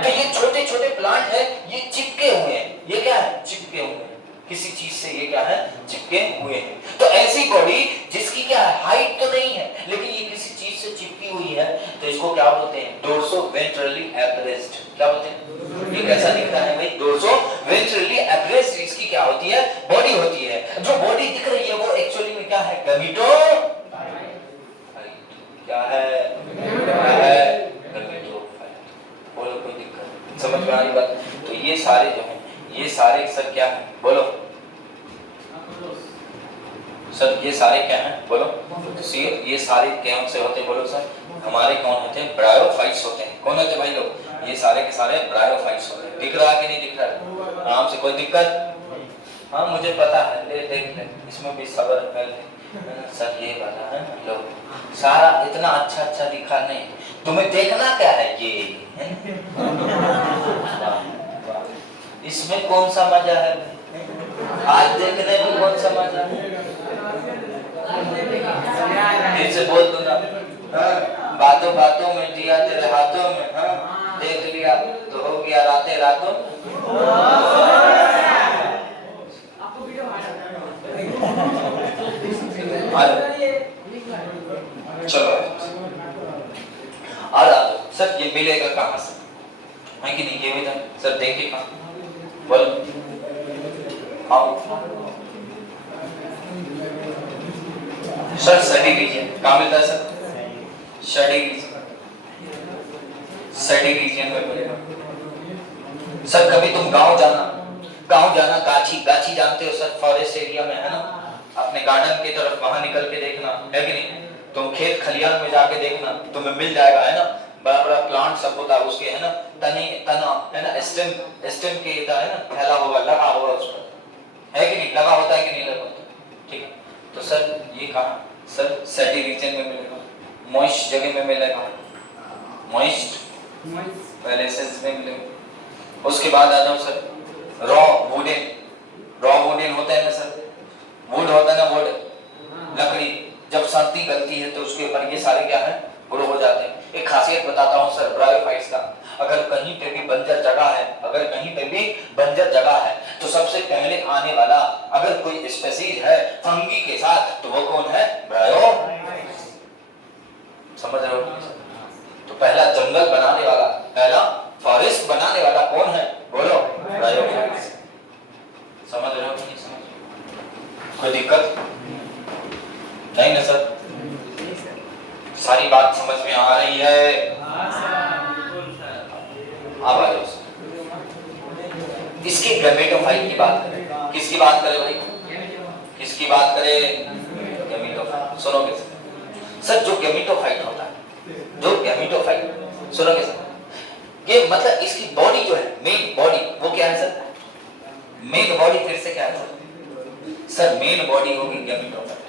तो ये छोटे छोटे प्लांट है, ये चिपके हुए हैं। ये क्या है? चिपके हुए हैं किसी चीज से, ये क्या है? चिपके हुए हैं। तो ऐसी बॉडी जिसकी क्या है, हाइट तो नहीं है लेकिन ये किसी चीज से चिपकी हुई है, तो इसको क्या बोलते हैं? डोर्सोवेंट्रली एब्रेस्ट। क्या बोलते हैं? ये कैसा दिखता है भाई? डोर्सोवेंट्रली एब्रेस्ट इसकी क्या होती है? बॉडी होती है। जो बॉडी दिख रही है वो एक्चुअली में क्या है? गमीटो, क्या है? क्या है? गमीटोफाइट। बोलो कोई दिक्कत समझ में आ रही बात? तो ये सारे जो है, ये सारे सर क्या है? बोलो सर, ये सारे क्या हैं? बोलो। ये सारे कौन से होते हैं? बोलो सर, हमारे कौन होते हैं? ब्रायोफाइट्स होते हैं। कौन होते हैं भाई लोग? ये सारे के सारे ब्रायोफाइट्स होते हैं। दिख रहा है कि नहीं दिख रहा है? आराम से, कोई दिक्कत? हाँ मुझे पता है, ले देख ले, इसमें भी सब्र कर ले सर। ये वाला है लो, सारा इतना अच्छा अच्छा दिखा नहीं, तुम्हें देखना क्या है ये इसमें कौन सा मजा है? आज देखने में कौन सा मजा है? इसे बोल दो ना, बातों बातों में दिया तेरे हाथों में, हाँ देख लिया तो हो गया रातें रातों। चलो आ रहा सर, ये मिलेगा कहाँ से, है कि नहीं? ये भी सर देखिए कहाँ, बोलो आओ सर। स्टडी रीजन कहाँ मिलता है सर? स्टडी रीजन में मिलेगा सर। कभी तुम गांव जाना, गाछी जानते हो सर? फॉरेस्ट एरिया में है ना, अपने गार्डन की तरफ वहां निकल के देखना, है कि नहीं? तुम खेत खलियान में जाके देखना, तुम्हें मिल जाएगा, है ना, बड़ा बड़ा प्लांट सब होता है उसके, है ना, तना है ना, स्टेम के है ना, फैला हुआ लगा हुआ उस पर, है कि नहीं? लगा होता है कि नहीं लगा होता? ठीक है, तो सर ये कहाँ सर? सैडी रीजन में मिलेगा, मॉइस्ट जगह में मिलेगा, मॉइस्ट पैलेसेस में मिलेगा। उसके बाद आ जाओ सर, रॉ वुडन होता है ना सर, वुड होता है ना, वुड लकड़ी, जब सर्दी गलती है तो उसके ऊपर ये सारे क्या है? ग्रो हो जाते हैं। एक खासियत बताता हूँ सर ब्रायोफाइट्स का, अगर कहीं पे भी बंजर जगह है तो सबसे पहले आने वाला अगर कोई स्पीशीज है फंगी के साथ तो वो कौन है? ब्रायोफाइट्स। समझ रहे हो? तो पहला जंगल बनाने वाला, पहला फॉरेस्ट बनाने वाला कौन है? बोलो, ब्रायोफाइट्स। समझ रहे हो कि नहीं समझ रहे? कोई दिक्कत नहीं ना सर? सारी बात समझ में आ रही है? अब आ जाओ, इसके गैमेटोफाइट की बात करें। किसकी बात करें भाई? किसकी बात करें? गैमेटोफाइट। सुनोगे सर, जो गैमेटोफाइट होता है, जो गैमेटोफाइट, सुनोगे सर, ये मतलब इसकी बॉडी जो है, मेन बॉडी, वो क्या है सर? मेन बॉडी फिर से क्या है सर? मेन बॉडी होगी गैमेटोफाइट।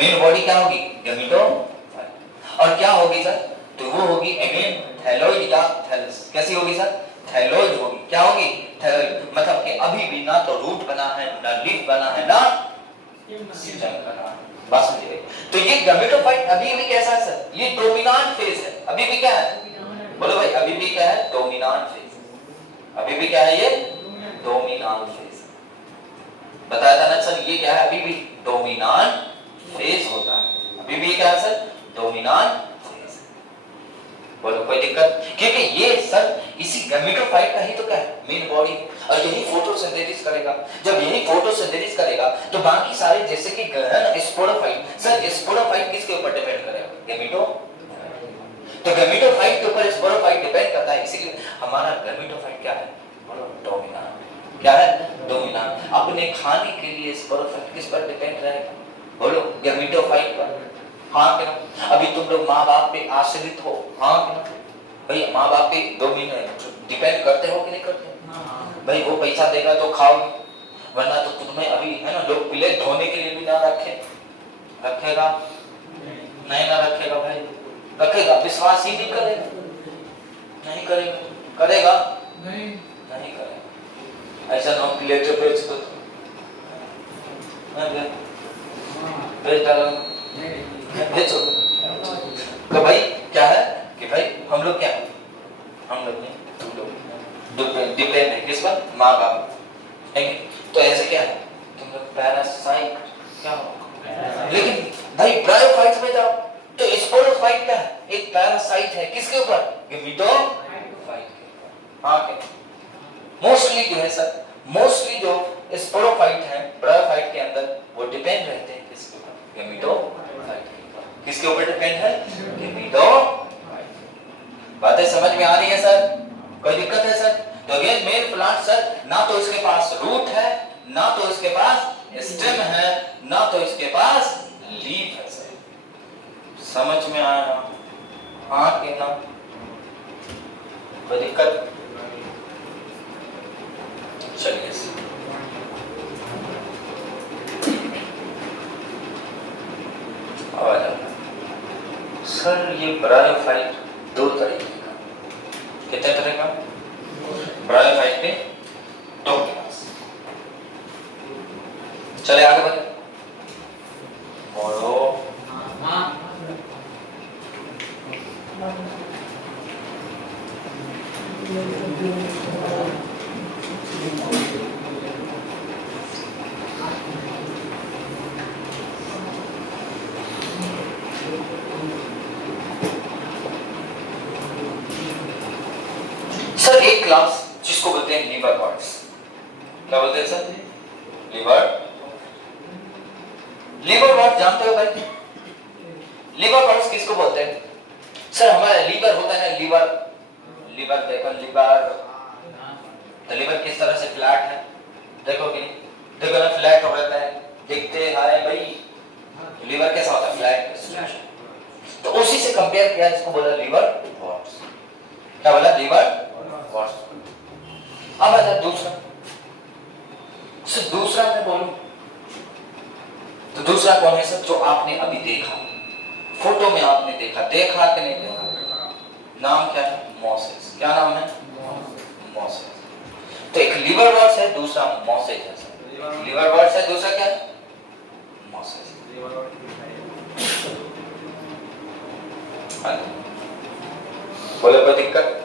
मेन बॉडी क्या होगी? गैमेटोफाइट। और क्या होगी सर? तो वो होगी अगेन थैलॉइड या थैलस। कैसी होगी सर? थैलॉइड होगी। क्या होगी? थैलॉइड। मतलब कि अभी भी ना तो रूट बना है, ना लीफ बना है, ना स्टेम बना है। बस समझिए। तो ये गैमेटोफाइट अभी भी कैसा है सर? ये डोमिनेंट फेज है। अभी भी क्या है? बोलो भाई, अभी भी क्या है? Dominant phase. अभी भी क्या है? ये डोमिनेंट फेज। बताया था ना सर, ये क्या है? अभी भी डोमिनेंट फेज होता है। अभी भी क्या है सर? Dominant phase. बोलो कोई दिक्कत? क्योंकि ये सर इसी गैमेटोफाइट का ही तो क्या है? Main body. और यही फोटोसिंथेसिस करेगा। जब यही फोटोसिंथेसिस करेगा तो बाकी सारे जैसे कि स्पोरोफाइट, सर स्पोरोफाइट किसके ऊपर डिपेंड करेगा? गैमेटो। तो गैमेटोफाइट के ऊपर स्पोरोफाइट डिपेंड करता है। इसीलिए हमारा गैमेटोफाइट क्या है? बोलो डोमिनेंट। क्या है? डोमिनेंट। अपने खाने के लिए स्पोरोफाइट किस पर डिपेंड रहेगा? बोलो गैमेटोफाइट पर। हाँ कि ना? अभी तुम लोग माँ बाप पे आश्रित हो, हाँ कि ना? भाई माँ बाप पे डिपेंड करते हो कि नहीं करते? भाई वो पैसा देगा तो खाओगे, वरना तो तुम्हें अभी है ना, लोग प्लेट धोने के लिए भी ना रखेगा नहीं, ना रखेगा भाई, रखेगा? विश्वास ही नहीं करेगा, नहीं करेगा, करेगा नहीं करेगा। ऐसा ना प्लेट बेच दो, बेच डालो, बेचो। तो भाई क्या है कि भाई हम लोग क्या है? हम लोग नहीं, तुम लोग डिपेंड है किस पर? माँ बाप। तो ऐसे क्या है? तुम लोग पैरासाइट क्या हो? लेकिन भाई ब्रायोफाइट्स में जाओ तो स्पोरोफाइट क्या है? एक पैरासाइट है। किसके ऊपर? गैमेटोफाइट के ऊपर। हाँ क्या? मोस्टली जो है सर, मोस्टली जो स्पोरोफाइट है ब्रायोफाइट के अंदर, वो डिपेंड रहते हैं किसके ऊपर? गैमेटोफाइट के ऊपर। किसके ऊपर डिपेंड है? गैमेटोफाइट। बातें समझ में आ रही है सर? कोई दिक्कत है सर? तो ये मेन प्लांट सर, ना तो इसके पास रूट है, ना तो इसके पास स्टेम है, ना तो इसके पास लीफ है सर। समझ में आया? हाँ कि ना? कोई दिक्कत? चलिए सर, ये ब्रायोफाइट दो तरीके का। कितने तरह का? ब्रायोफाइट के दो क्लास। चले आगे बढ़े। बोलो सर, एक क्लास जिसको बोलते हैं लीवर बर्ड्स। क्या बोलते हैं सर? लीवर बर्ड जानते हो भाई? लीवर बर्ड्स किसको बोलते हैं? सर हमारा लीवर होता है, लीवर देखो, तो लीवर किस तरह से फ्लैट है, देखो कि देखो ना, फ्लैट हो रहता है, देखते हैं भाई लीवर कैसा होता है? फ्लैट। तो उसी से कंपेयर किया, जिसको बोला लीवर बर्ड्स। क्या बोला? Liverworts. अब आता दूसरा। दूसरा मैं बोलूं तो दूसरा कौन है सर? जो आपने अभी देखा, फोटो में आपने देखा कि नहीं देखा? नाम क्या है? मोसेस। क्या नाम है? मोसेस। तो एक लीवर बर्ड्स है, दूसरा मोसेस है सर। लीवर बर्ड्स है, दूसरा क्या है? मोसेस। बोले कोई दिक्कत?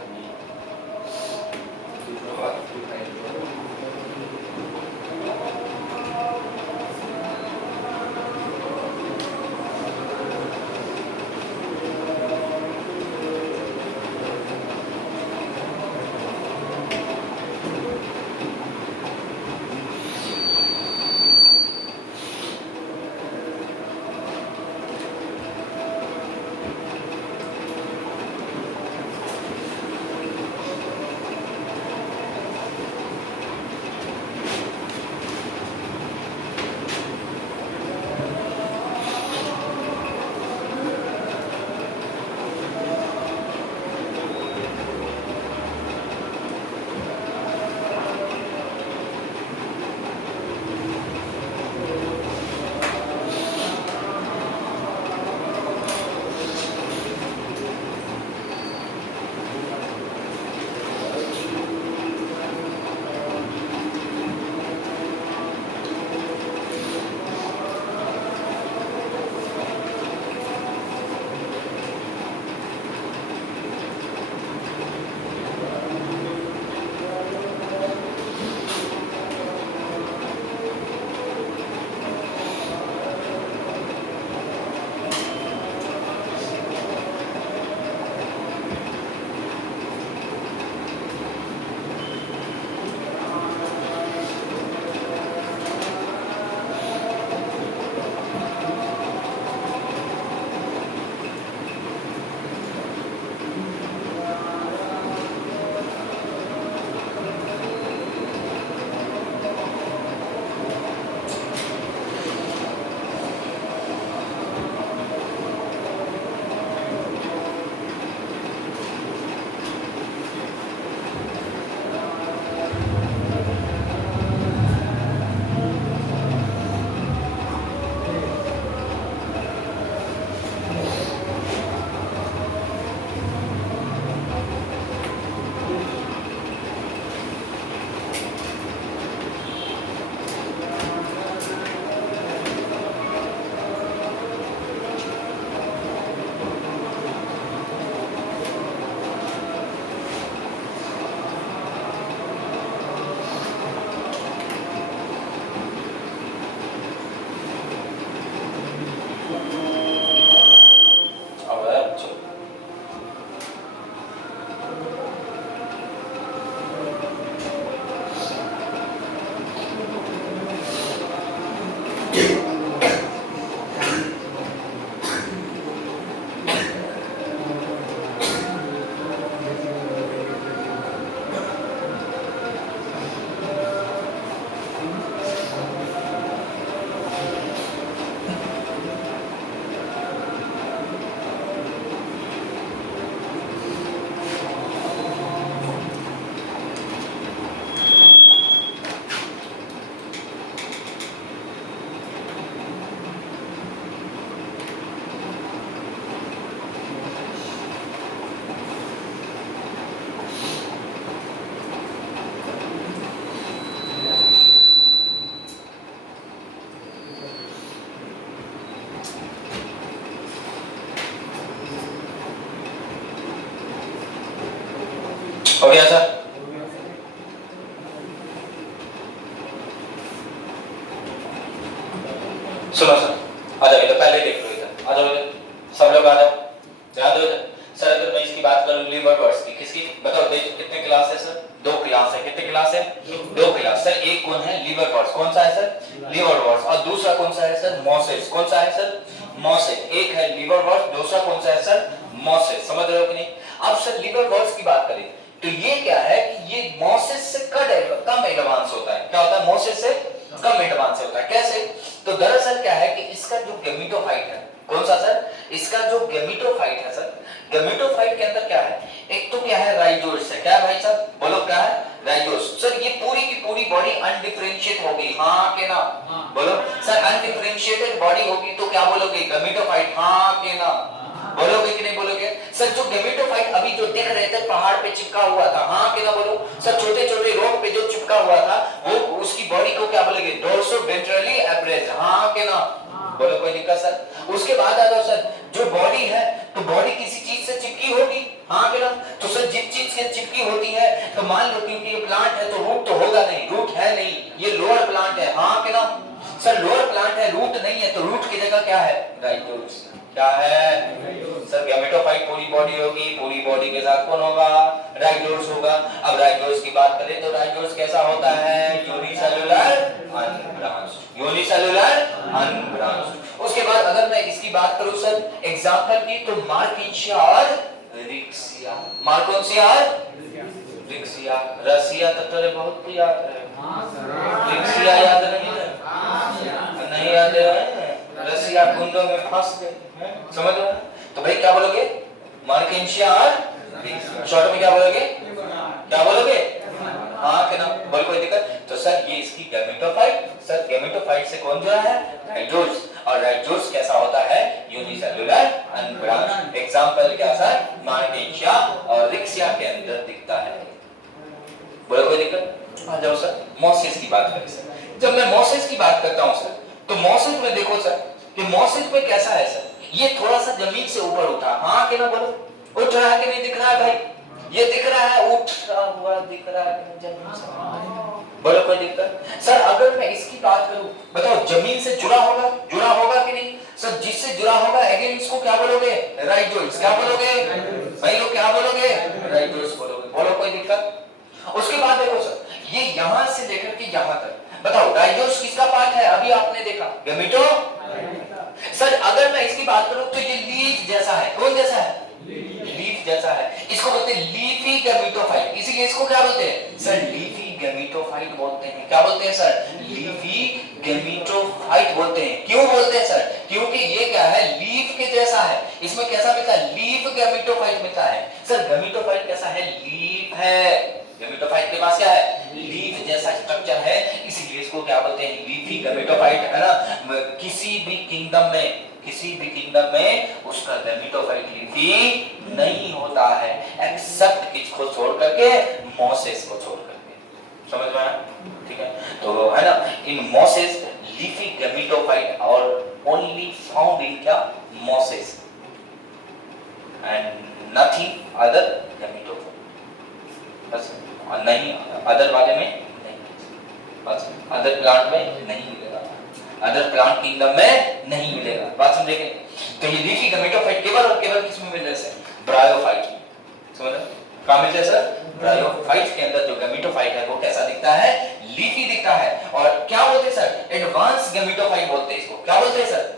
हो गया सर? सुनो सर, आ जाओ इधर, पहले देख लो इधर, आ जाओ इधर, सब लोग आ जाओ, ध्यान दो इधर। सर अगर मैं इसकी बात करूं लीवर वर्ड्स की, किसकी बताओ? कितने क्लास है सर? 2 क्लास है। कितने क्लास है? 2 क्लास। सर एक कौन है? Liverworts. कौन सा है सर? Liver words. और दूसरा कौन सा है सर? मोसेस। कौन सा है सर? मोसेस। एक है लीवर वर्ड्स, दूसरा कौन सा है सर? मोसेस। समझ रहे हो कि नहीं? अब सर लीवर वर्ड्स की बात करें तो ये क्या है कि ये मोसेस से कम एडवांस होता है। क्या होता है? मोसेस से कम एडवांस होता है। कैसे? तो दरअसल क्या है कि इसका जो गेमिटोफाइट है, कौन सा सर? इसका जो गेमिटोफाइट है सर, गेमिटोफाइट के अंदर क्या है? एक तो क्या है? राइजोस है। क्या है भाई साहब? बोलो क्या है? राइजोस। सर ये पूरी की पूरी बॉडी अनडिफरेंशिएट होगी, हाँ के ना? बोलो सर, अनडिफरेंशिएटेड बॉडी होगी तो क्या बोलोगे? गेमिटोफाइट, हाँ के ना? बोलोगे कि नहीं बोलोगे? सर जो गेमिटोफाइट अभी जो दिख रहे थे पहाड़ पे चिपका हुआ था, हाँ कि ना बोलो? सर छोटे छोटे रोक पे जो चिपका हुआ था वो उसकी बॉडी को क्या बोलेंगे? डोर्सोवेंट्रली एब्रेज, हाँ कि ना? बोलो कोई दिक्कत सर? उसके बाद आ जाओ सर, जो बॉडी है तो बॉडी किसी चीज से चिपकी होगी, हाँ कि ना? तो सर जिस चीज से चिपकी होती है तो मान लो क्योंकि ये प्लांट है तो रूट तो होगा नहीं, रूट है नहीं, ये लोअर प्लांट है, हाँ कि ना? सर लोअर प्लांट है, रूट नहीं है, तो रूट की जगह क्या है? राइजोस। क्या है सर? गेमेटोफाइट पूरी बॉडी होगी, पूरी बॉडी के साथ कौन होगा? राइजोस होगा। अब राइजोस की बात करें तो राइजोस कैसा होता है? Unicellular unbranched, unicellular unbranched. उसके बाद अगर मैं इसकी बात करूं सर एग्जांपल की तो मार्किंशिया और रिक्सिया। मार्कोन्सिया और रिक्सिया। रसिया तो तेरे बहुत याद है, रिक्सिया याद नहीं है? नहीं याद है? रसिया कुंडों में फंस गए, समझ लो। तो भाई क्या बोलोगे? मार्केंशिया और शॉर्ट में क्या बोलोगे? क्या बोलोगे? हाँ कि ना? बोल कोई दिक्कत? तो सर ये इसकी गेमेटोफाइट। सर गेमेटोफाइट से कौन जुड़ा है? राइजोस। और राइजोस कैसा होता है? Unicellular unbranched. एग्जांपल क्या सर? मार्केंशिया और रिक्सिया के अंदर दिखता है। बोलो कोई दिक्कत? आ जाओ सर मोसेस की बात करें सर। जब मैं मोसेस की बात करता हूं सर तो मोसेस में देखो सर कि मोसेस में कैसा है सर? ये थोड़ा सा जमीन से ऊपर उठा, हाँ कि ना बोलो? उठ रहा है कि नहीं दिख रहा है भाई? ये दिख रहा है, उठा हुआ दिख रहा है कि नहीं जमीन से? बोलो कोई दिक्कत? सर अगर मैं इसकी बात करूं बताओ जमीन से जुड़ा होगा? जुड़ा होगा कि नहीं? सर जिससे जुड़ा होगा अगेन इसको क्या बोलोगे? राइजोस। क्या बोलोगे भाई लोग? क्या बोलोगे? राइजोस बोलोगे। बोलो कोई दिक्कत? उसके बाद देखो सर ये यहां से लेकर के यहां तक बताओ राइजोस किसका पार्ट है? अभी आपने देखा गेमेटो। सर अगर मैं इसकी बात करूं तो ये लीफ जैसा है। कौन जैसा है? लीफ जैसा है। इसको बोलते हैं लीफी गेमेटोफाइट, इसीलिए इसको क्या बोलते हैं सर? लीफी गेमेटोफाइट बोलते हैं। क्या बोलते हैं सर? लीफी गेमेटोफाइट बोलते हैं। क्यों बोलते हैं सर? क्योंकि ये क्या है? लीफ के जैसा है। इसमें कैसा मिलता है? लीफ गेमेटोफाइट मिलता है। सर गेमेटोफाइट कैसा है? लीफ है। गेमेटोफाइट के पास क्या है? लीफ जैसा स्ट्रक्चर है, इसीलिए इसको क्या बोलते हैं? लीफी गेमेटोफाइट, है ना? किसी भी किंगडम में उसका गेमेटोफाइट लीफी नहीं होता है एक्सेप्ट किसको छोड़ करके? मोसेस को छोड़ करके। समझ में आया? ठीक है, तो है ना इन मोसेस लीफी गेमेटोफाइट और ओनली फाउंड इन क्या? Moses and nothing other gametophyte. बस नहीं अदर वाले में नहीं, बस अदर प्लांट में नहीं मिलेगा, अदर प्लांट किंगडम में नहीं मिलेगा। बात समझेंगे? तो ये लीफी गेमेटोफाइट केवल और केवल किस में मिल रहा है? ब्रायोफाइट। समझ रहे? कहां मिलता है सर? ब्रायोफाइट के अंदर जो गेमेटोफाइट है वो कैसा दिखता है? लीफी दिखता है। और क्या बोलते हैं सर? एडवांस गेमेटोफाइट बोलते हैं इसको। क्या बोलते हैं सर?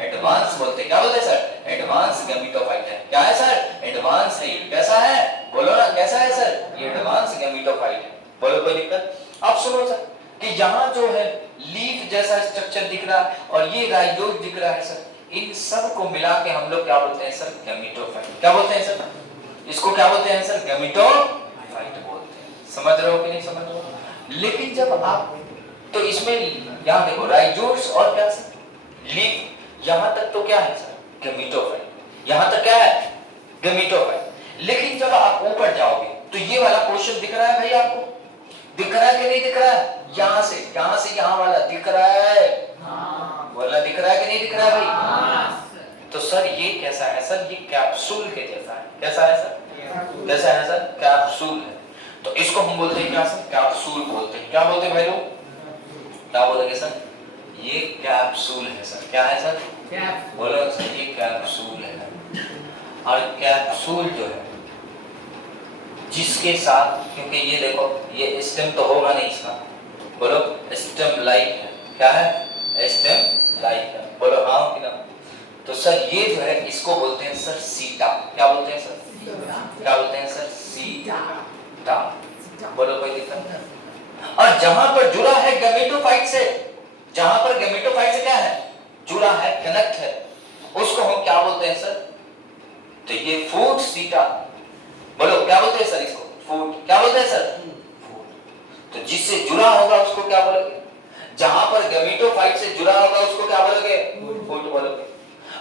एडवांस बोलते हैं। क्या बोलते हैं सर? एडवांस गेमेटोफाइट है। क्या है सर? एडवांस है। कैसा है? बोलो ना कैसा है सर? ये एडवांस गेमेटोफाइट है। बोलो कोई दिक्कत? अब सुनो सर कि यहाँ जो है लीफ जैसा स्ट्रक्चर दिख रहा है और ये राइजोस दिख रहा है सर, इन सब को मिला के हम लोग क्या बोलते हैं सर? गेमेटोफाइट। क्या बोलते हैं सर? इसको क्या बोलते हैं सर? गेमेटोफाइट बोलते हैं। समझ रहे हो कि नहीं समझ रहे हो? लेकिन जब आप तो इसमें यहाँ देखो राइजोस और क्या सर? लीफ। यहाँ तक तो क्या है सर? गेमेटोफाइट। यहाँ तक क्या है? गेमेटोफाइट। लेकिन जब आप ऊपर जाओगे तो ये वाला पोर्शन दिख रहा है भाई आपको? दिख रहा है कि नहीं दिख रहा है? यहाँ से यहाँ वाला दिख रहा है? बोला दिख रहा है कि नहीं दिख रहा है भाई? तो सर ये कैसा है सर? ये कैप्सूल के जैसा है। कैसा है सर? कैसा है सर? कैप्सूल है। तो इसको हम बोलते हैं क्या सर, कैप्सूल बोलते हैं। क्या बोलते हैं भाई लोग, क्या बोलेंगे सर, ये कैप्सूल है सर। क्या है सर, बोलो सर, ये कैप्सूल है। और कैप्सूल जो है जिसके साथ, क्योंकि ये देखो ये स्टेम तो होगा नहीं इसका, बोलो स्टेम लाइक है। क्या है, स्टेम लाइक है, बोलो हाँ कि ना। तो सर ये जो है इसको बोलते हैं सर सीटा। क्या बोलते हैं सर, क्या बोलते हैं सर, सीटा। बोलो कोई दिक्कत नहीं। और जहां पर जुड़ा है गैमेटोफाइट से, जहां पर गैमेटोफाइट से क्या है, जुड़ा है, कनेक्ट है, उसको हम क्या बोलते हैं सर, तो ये फूट सीटा। बोलो क्या बोलते हैं सर इसको, फूट। क्या बोलते हैं सर, फूट। तो जिससे जुड़ा होगा उसको क्या बोलोगे, जहां पर गैमेटोफाइट से जुड़ा होगा उसको क्या बोलोगे, फूट बोलोगे।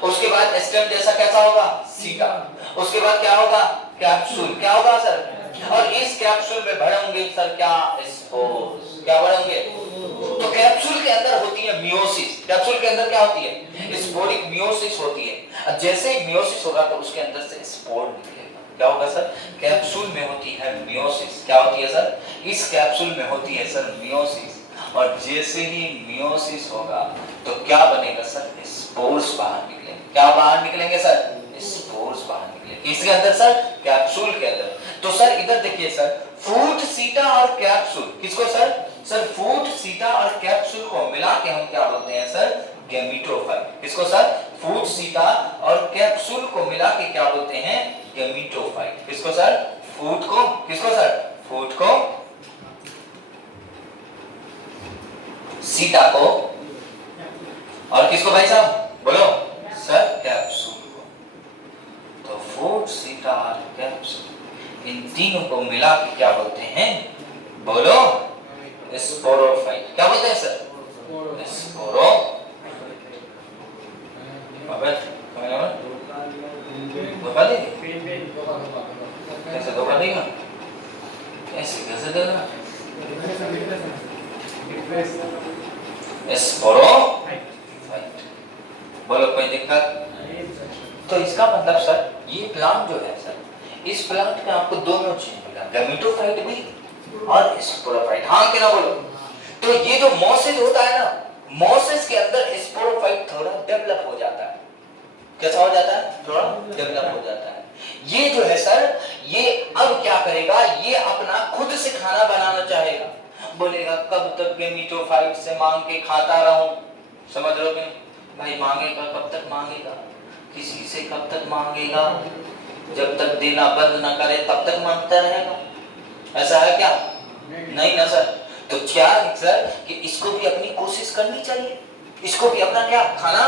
उसके बाद स्टेम जैसा कैसा होगा, सीटा। उसके बाद क्या होगा, कैप्सूल। क्या होगा सर, और इस कैप्सूल में भरेंगे सर क्या, स्पोर्स। क्या भरेंगे, तो कैप्सूल के अंदर होती है मियोसिस। कैप्सूल के अंदर क्या होती है, स्पोरिक मियोसिस होती है। जैसे ही मियोसिस होगा तो उसके अंदर से स्पोर निकलेगा। क्या होगा सर, कैप्सूल में होती है मियोसिस। क्या होती है सर, इस कैप्सूल में होती है सर मियोसिस। और जैसे ही मियोसिस होगा तो क्या बनेगा सर, स्पोर्स बाहर निकलेंगे। क्या बाहर निकलेंगे सर, स्पोर्स बाहर निकलेंगे। इसके अंदर सर, कैप्सूल के अंदर। तो सर इधर देखिए सर, फूट सीटा और कैप्सूल, किसको सर, सर फूट सीटा और कैप्सूल को मिला के हम क्या बोलते हैं सर, गैमेटोफाइट। किसको सर, फूट सीटा और कैप्सूल को मिला के क्या बोलते हैं, गैमेटोफाइट। किसको सर, फूट को, किसको सर, फूट को, सीटा को, और किसको भाई साहब, बोलो सर, कैप्सूल को। तो फूट सीटा और कैप्सूल, इन तीनों को मिला के क्या बोलते हैं, बोलो स्पोरोफाइट। क्या बोलते हैं सर, स्पोरो। धोखा देंगे, कैसे धोखा देगा, ऐसे कैसे देगा, स्पोरोफाइट। बोलो कोई दिक्कत। तो इसका मतलब सर ये प्लांट जो है सर, इस प्लांट में आपको दोनों चीज मिला, गैमेटोफाइट भी और स्पोरोफाइट। हाँ कि ना बोलो। तो ये जो मोसिस होता है ना, मोसिस के अंदर स्पोरोफाइट थोड़ा डेवलप हो जाता है। कैसा हो जाता है, थोड़ा डेवलप हो जाता है। ये जो है सर, ये अब क्या करेगा, ये अपना खुद से खाना बनाना चाहेगा। बोलेगा कब तक गैमेटोफाइट से मांग के खाता रहूं। समझ रहे हो कि भाई, मांगेगा कब तक मांगेगा, किसी से कब तक मांगेगा, जब तक देना बंद ना करे तब तक मांगता रहेगा। ऐसा है क्या, नहीं ना सर। तो क्या है सर कि इसको भी अपनी कोशिश करनी चाहिए, इसको भी अपना क्या खाना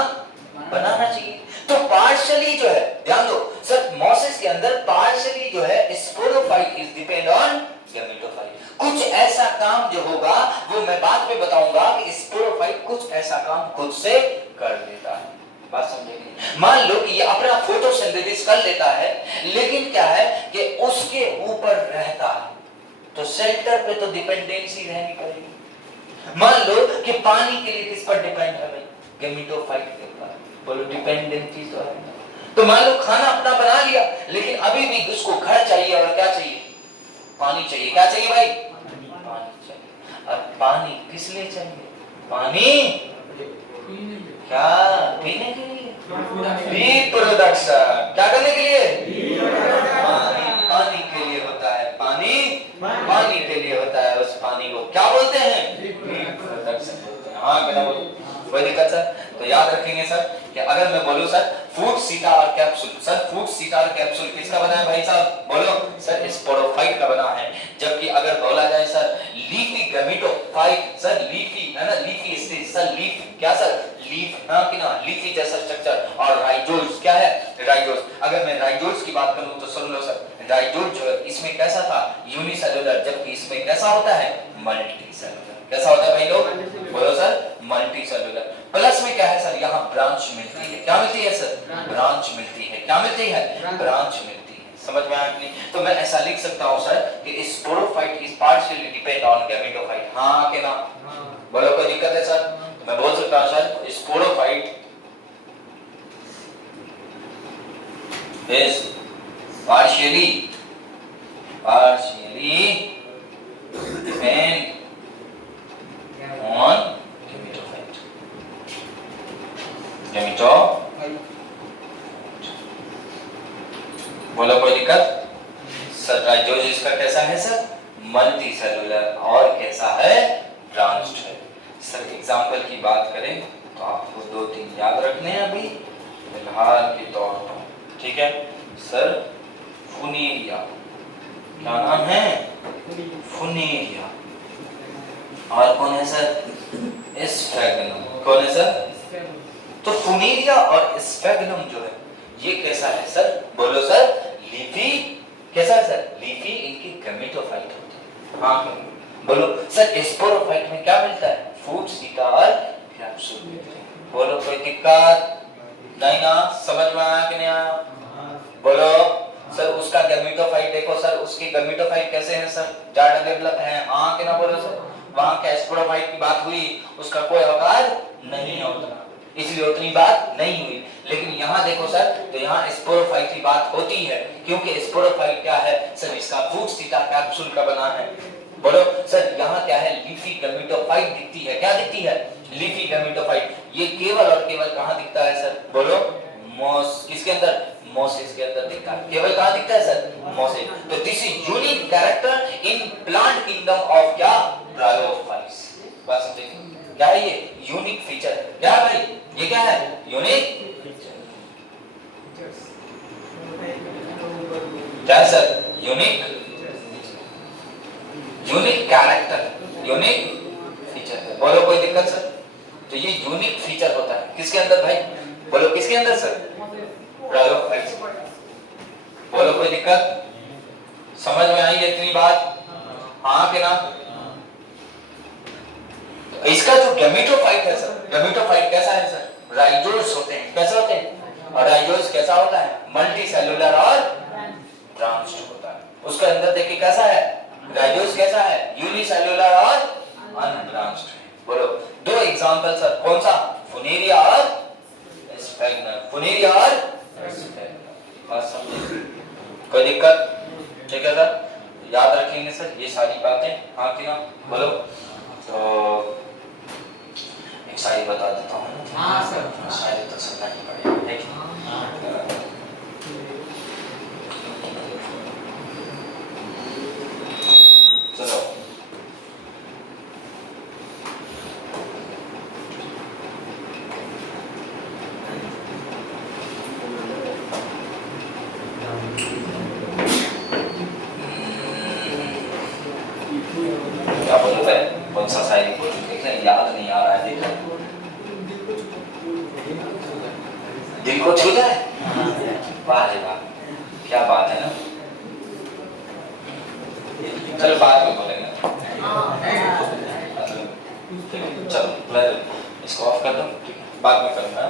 बनाना चाहिए। तो पार्शियली जो है, ध्यान दो सर, मोसिस के अंदर पार्शियली जो है sporophyte is depend on gametophyte. कुछ ऐसा काम जो होगा वो मैं बाद में बताऊंगा कि स्पोरोफाइट कुछ ऐसा काम खुद से कर देता है। बात समझेंगे। मान लो कि ये अपना फोटोसिंथेसिस कर लेता है, लेकिन क्या है कि उसके ऊपर रहता है, तो सेंटर पे तो डिपेंडेंसी रहनी पड़ेगी। मान लो कि पानी के लिए किस पर डिपेंड है भाई, गैमेटोफाइट के ऊपर। बोलो डिपेंडेंसी तो है। तो मान लो खाना अपना बना लिया, लेकिन अभी भी उसको घर चाहिए और क्या चाहिए, पानी चाहिए। क्या चाहिए भाई, पानी चाहिए। अब पानी किस लिए चाहिए, पानी क्या, पीने के लिए, रिप्रोडक्शन। क्या करने के लिए, पानी के लिए होता है, पानी पानी के लिए होता है। उस पानी को क्या बोलते हैं, रिप्रोडक्शन बोलते हैं। हाँ क्या बोलो, कोई दिक्कत सर। तो याद रखेंगे सर कि अगर मैं बोलूं सर फूट सीटा और कैप्सूल, सर फूट सीटा और कैप्सूल किसका बना है भाई साहब, बोलो सर स्पोरोफाइट का बना है। जबकि अगर बोला जाए sir leafy gametophyte, sir leafy है ना, लीफी स्टेज सर, लीफ क्या सर, लीफ, हाँ कि ना, लीफी जैसा स्ट्रक्चर। और राइजोल्स क्या है, राइजोल्स। अगर मैं राइजोल्स की बात करूं तो सुन लो सर, राइजोल जो है इसमें कैसा था, यूनिसेलुलर, जबकि इसमें कैसा होता है, मल्टी सेलुलर। कैसा होता है भाई लोग, बोलो सर मल्टी सेलुलर। प्लस में क्या है सर, यहाँ ब्रांच मिलती है। क्या मिलती है सर, ब्रांच मिलती है। क्या मिलती है, ब्रांच मिलती है। समझ में आया कि नहीं। तो मैं ऐसा लिख सकता हूँ सर कि sporophyte is partially depend on gametophyte. हाँ के ना, बोलो कोई दिक्कत है सर। तो मैं बोल सकता हूँ sir sporophyte is partially depend on gametophyte. बोलो कोई दिक्कत? सर राइजोज इसका कैसा है सर? मल्टी सेलुलर और कैसा है? ब्रांच्ड है। सर एग्जाम्पल की बात करें तो आपको 2-3 याद रखने हैं अभी फिलहाल के तौर पर, ठीक है सर? फुनेरिया, क्या नाम है? फुनेरिया। और कौन है सर? स्फेगनम। कौन है सर? तो फुनेरिया और स्फेगनम जो है ये कैसा है सर? बोलो सर। लीफी, कैसा है सर? लीफी इनकी गैमेटोफाइट होते हैं। हाँ बोलो सर। स्पोरोफाइट में क्या मिलता है? फूड, सीटा और कैप्सूल मिलते हैं। बोलो कोई दिक्कत नहीं ना? समझ में आया कि नहीं आया? बोलो सर। उसका गैमेटोफाइट देखो सर, उसकी गैमेटोफाइट कैसे है सर? ज्यादा डेवलप है। हाँ कि ना? बोलो सर। वहां क्या स्पोरोफाइट की बात हुई? उसका कोई औकात नहीं है उतना, इसलिए उतनी बात नहीं हुई। लेकिन यहाँ देखो सर, तो यहाँ स्पोरोफाइट की बात होती है, क्योंकि स्पोरोफाइट क्या है सर? इसका फूड, सीटा, कैप्सूल का बना है। बोलो सर। यहाँ क्या है? लीफी गैमेटोफाइट दिखती है। क्या दिखती है? Leafy gametophyte. ये केवल और केवल कहाँ दिखता है सर? बोलो मोस, किसके अंदर? मोसेस के अंदर दिखता है। केवल कहाँ दिखता है सर? मोसेस। तो this is unique character in plant kingdom of क्या? ब्रायोफाइट्स। बात समझे? क्या है ये? यूनिक फीचर है। क्या भाई? ये क्या है? यूनिक क्या है sir? Unique character, unique feature है। बोलो कोई दिक्कत सर? तो ये यूनिक फीचर होता है किसके अंदर भाई? बोलो किसके अंदर सर? ब्रायोफाइट्स। बोलो कोई दिक्कत? समझ में आई इतनी बात? हाँ कि ना? तो इसका जो गैमेटोफाइट है सर, गैमेटोफाइट कैसा है सर? राइजोस होते हैं। कैसे होते हैं? और राइजोस कैसा होता है? मल्टी सेलुलर और ब्रांच्ड होता है। उसके अंदर देखिए कैसा है? राइजोस कैसा है? यूनिसेलुलर और अनब्रांच्ड है। बोलो 2 एग्जांपल सर। कौन सा? फुनेरिया और स्फेगनम। फुनेरिया और स्फेगनम। बात समझे? कोई दिक्कत? ठीक है सर, याद रखेंगे सर ये सारी बातें। हाँ कि ना? बोलो। तो एक शायरी बता देता हूँ। हाँ सर। शायरी तो सुनना ही पड़ेगा, ठीक है? चलो क्या बोलूं मैं? कौन सा शायरी बोलूं? देखना याद नहीं आ रहा है। देखना दिल को छू जाए। वाह रे वाह, क्या बात है ना? चलो बाद में बोलेंगे। चलो मैं इसको ऑफ कर दूं, ठीक है? बाद में करूंगा।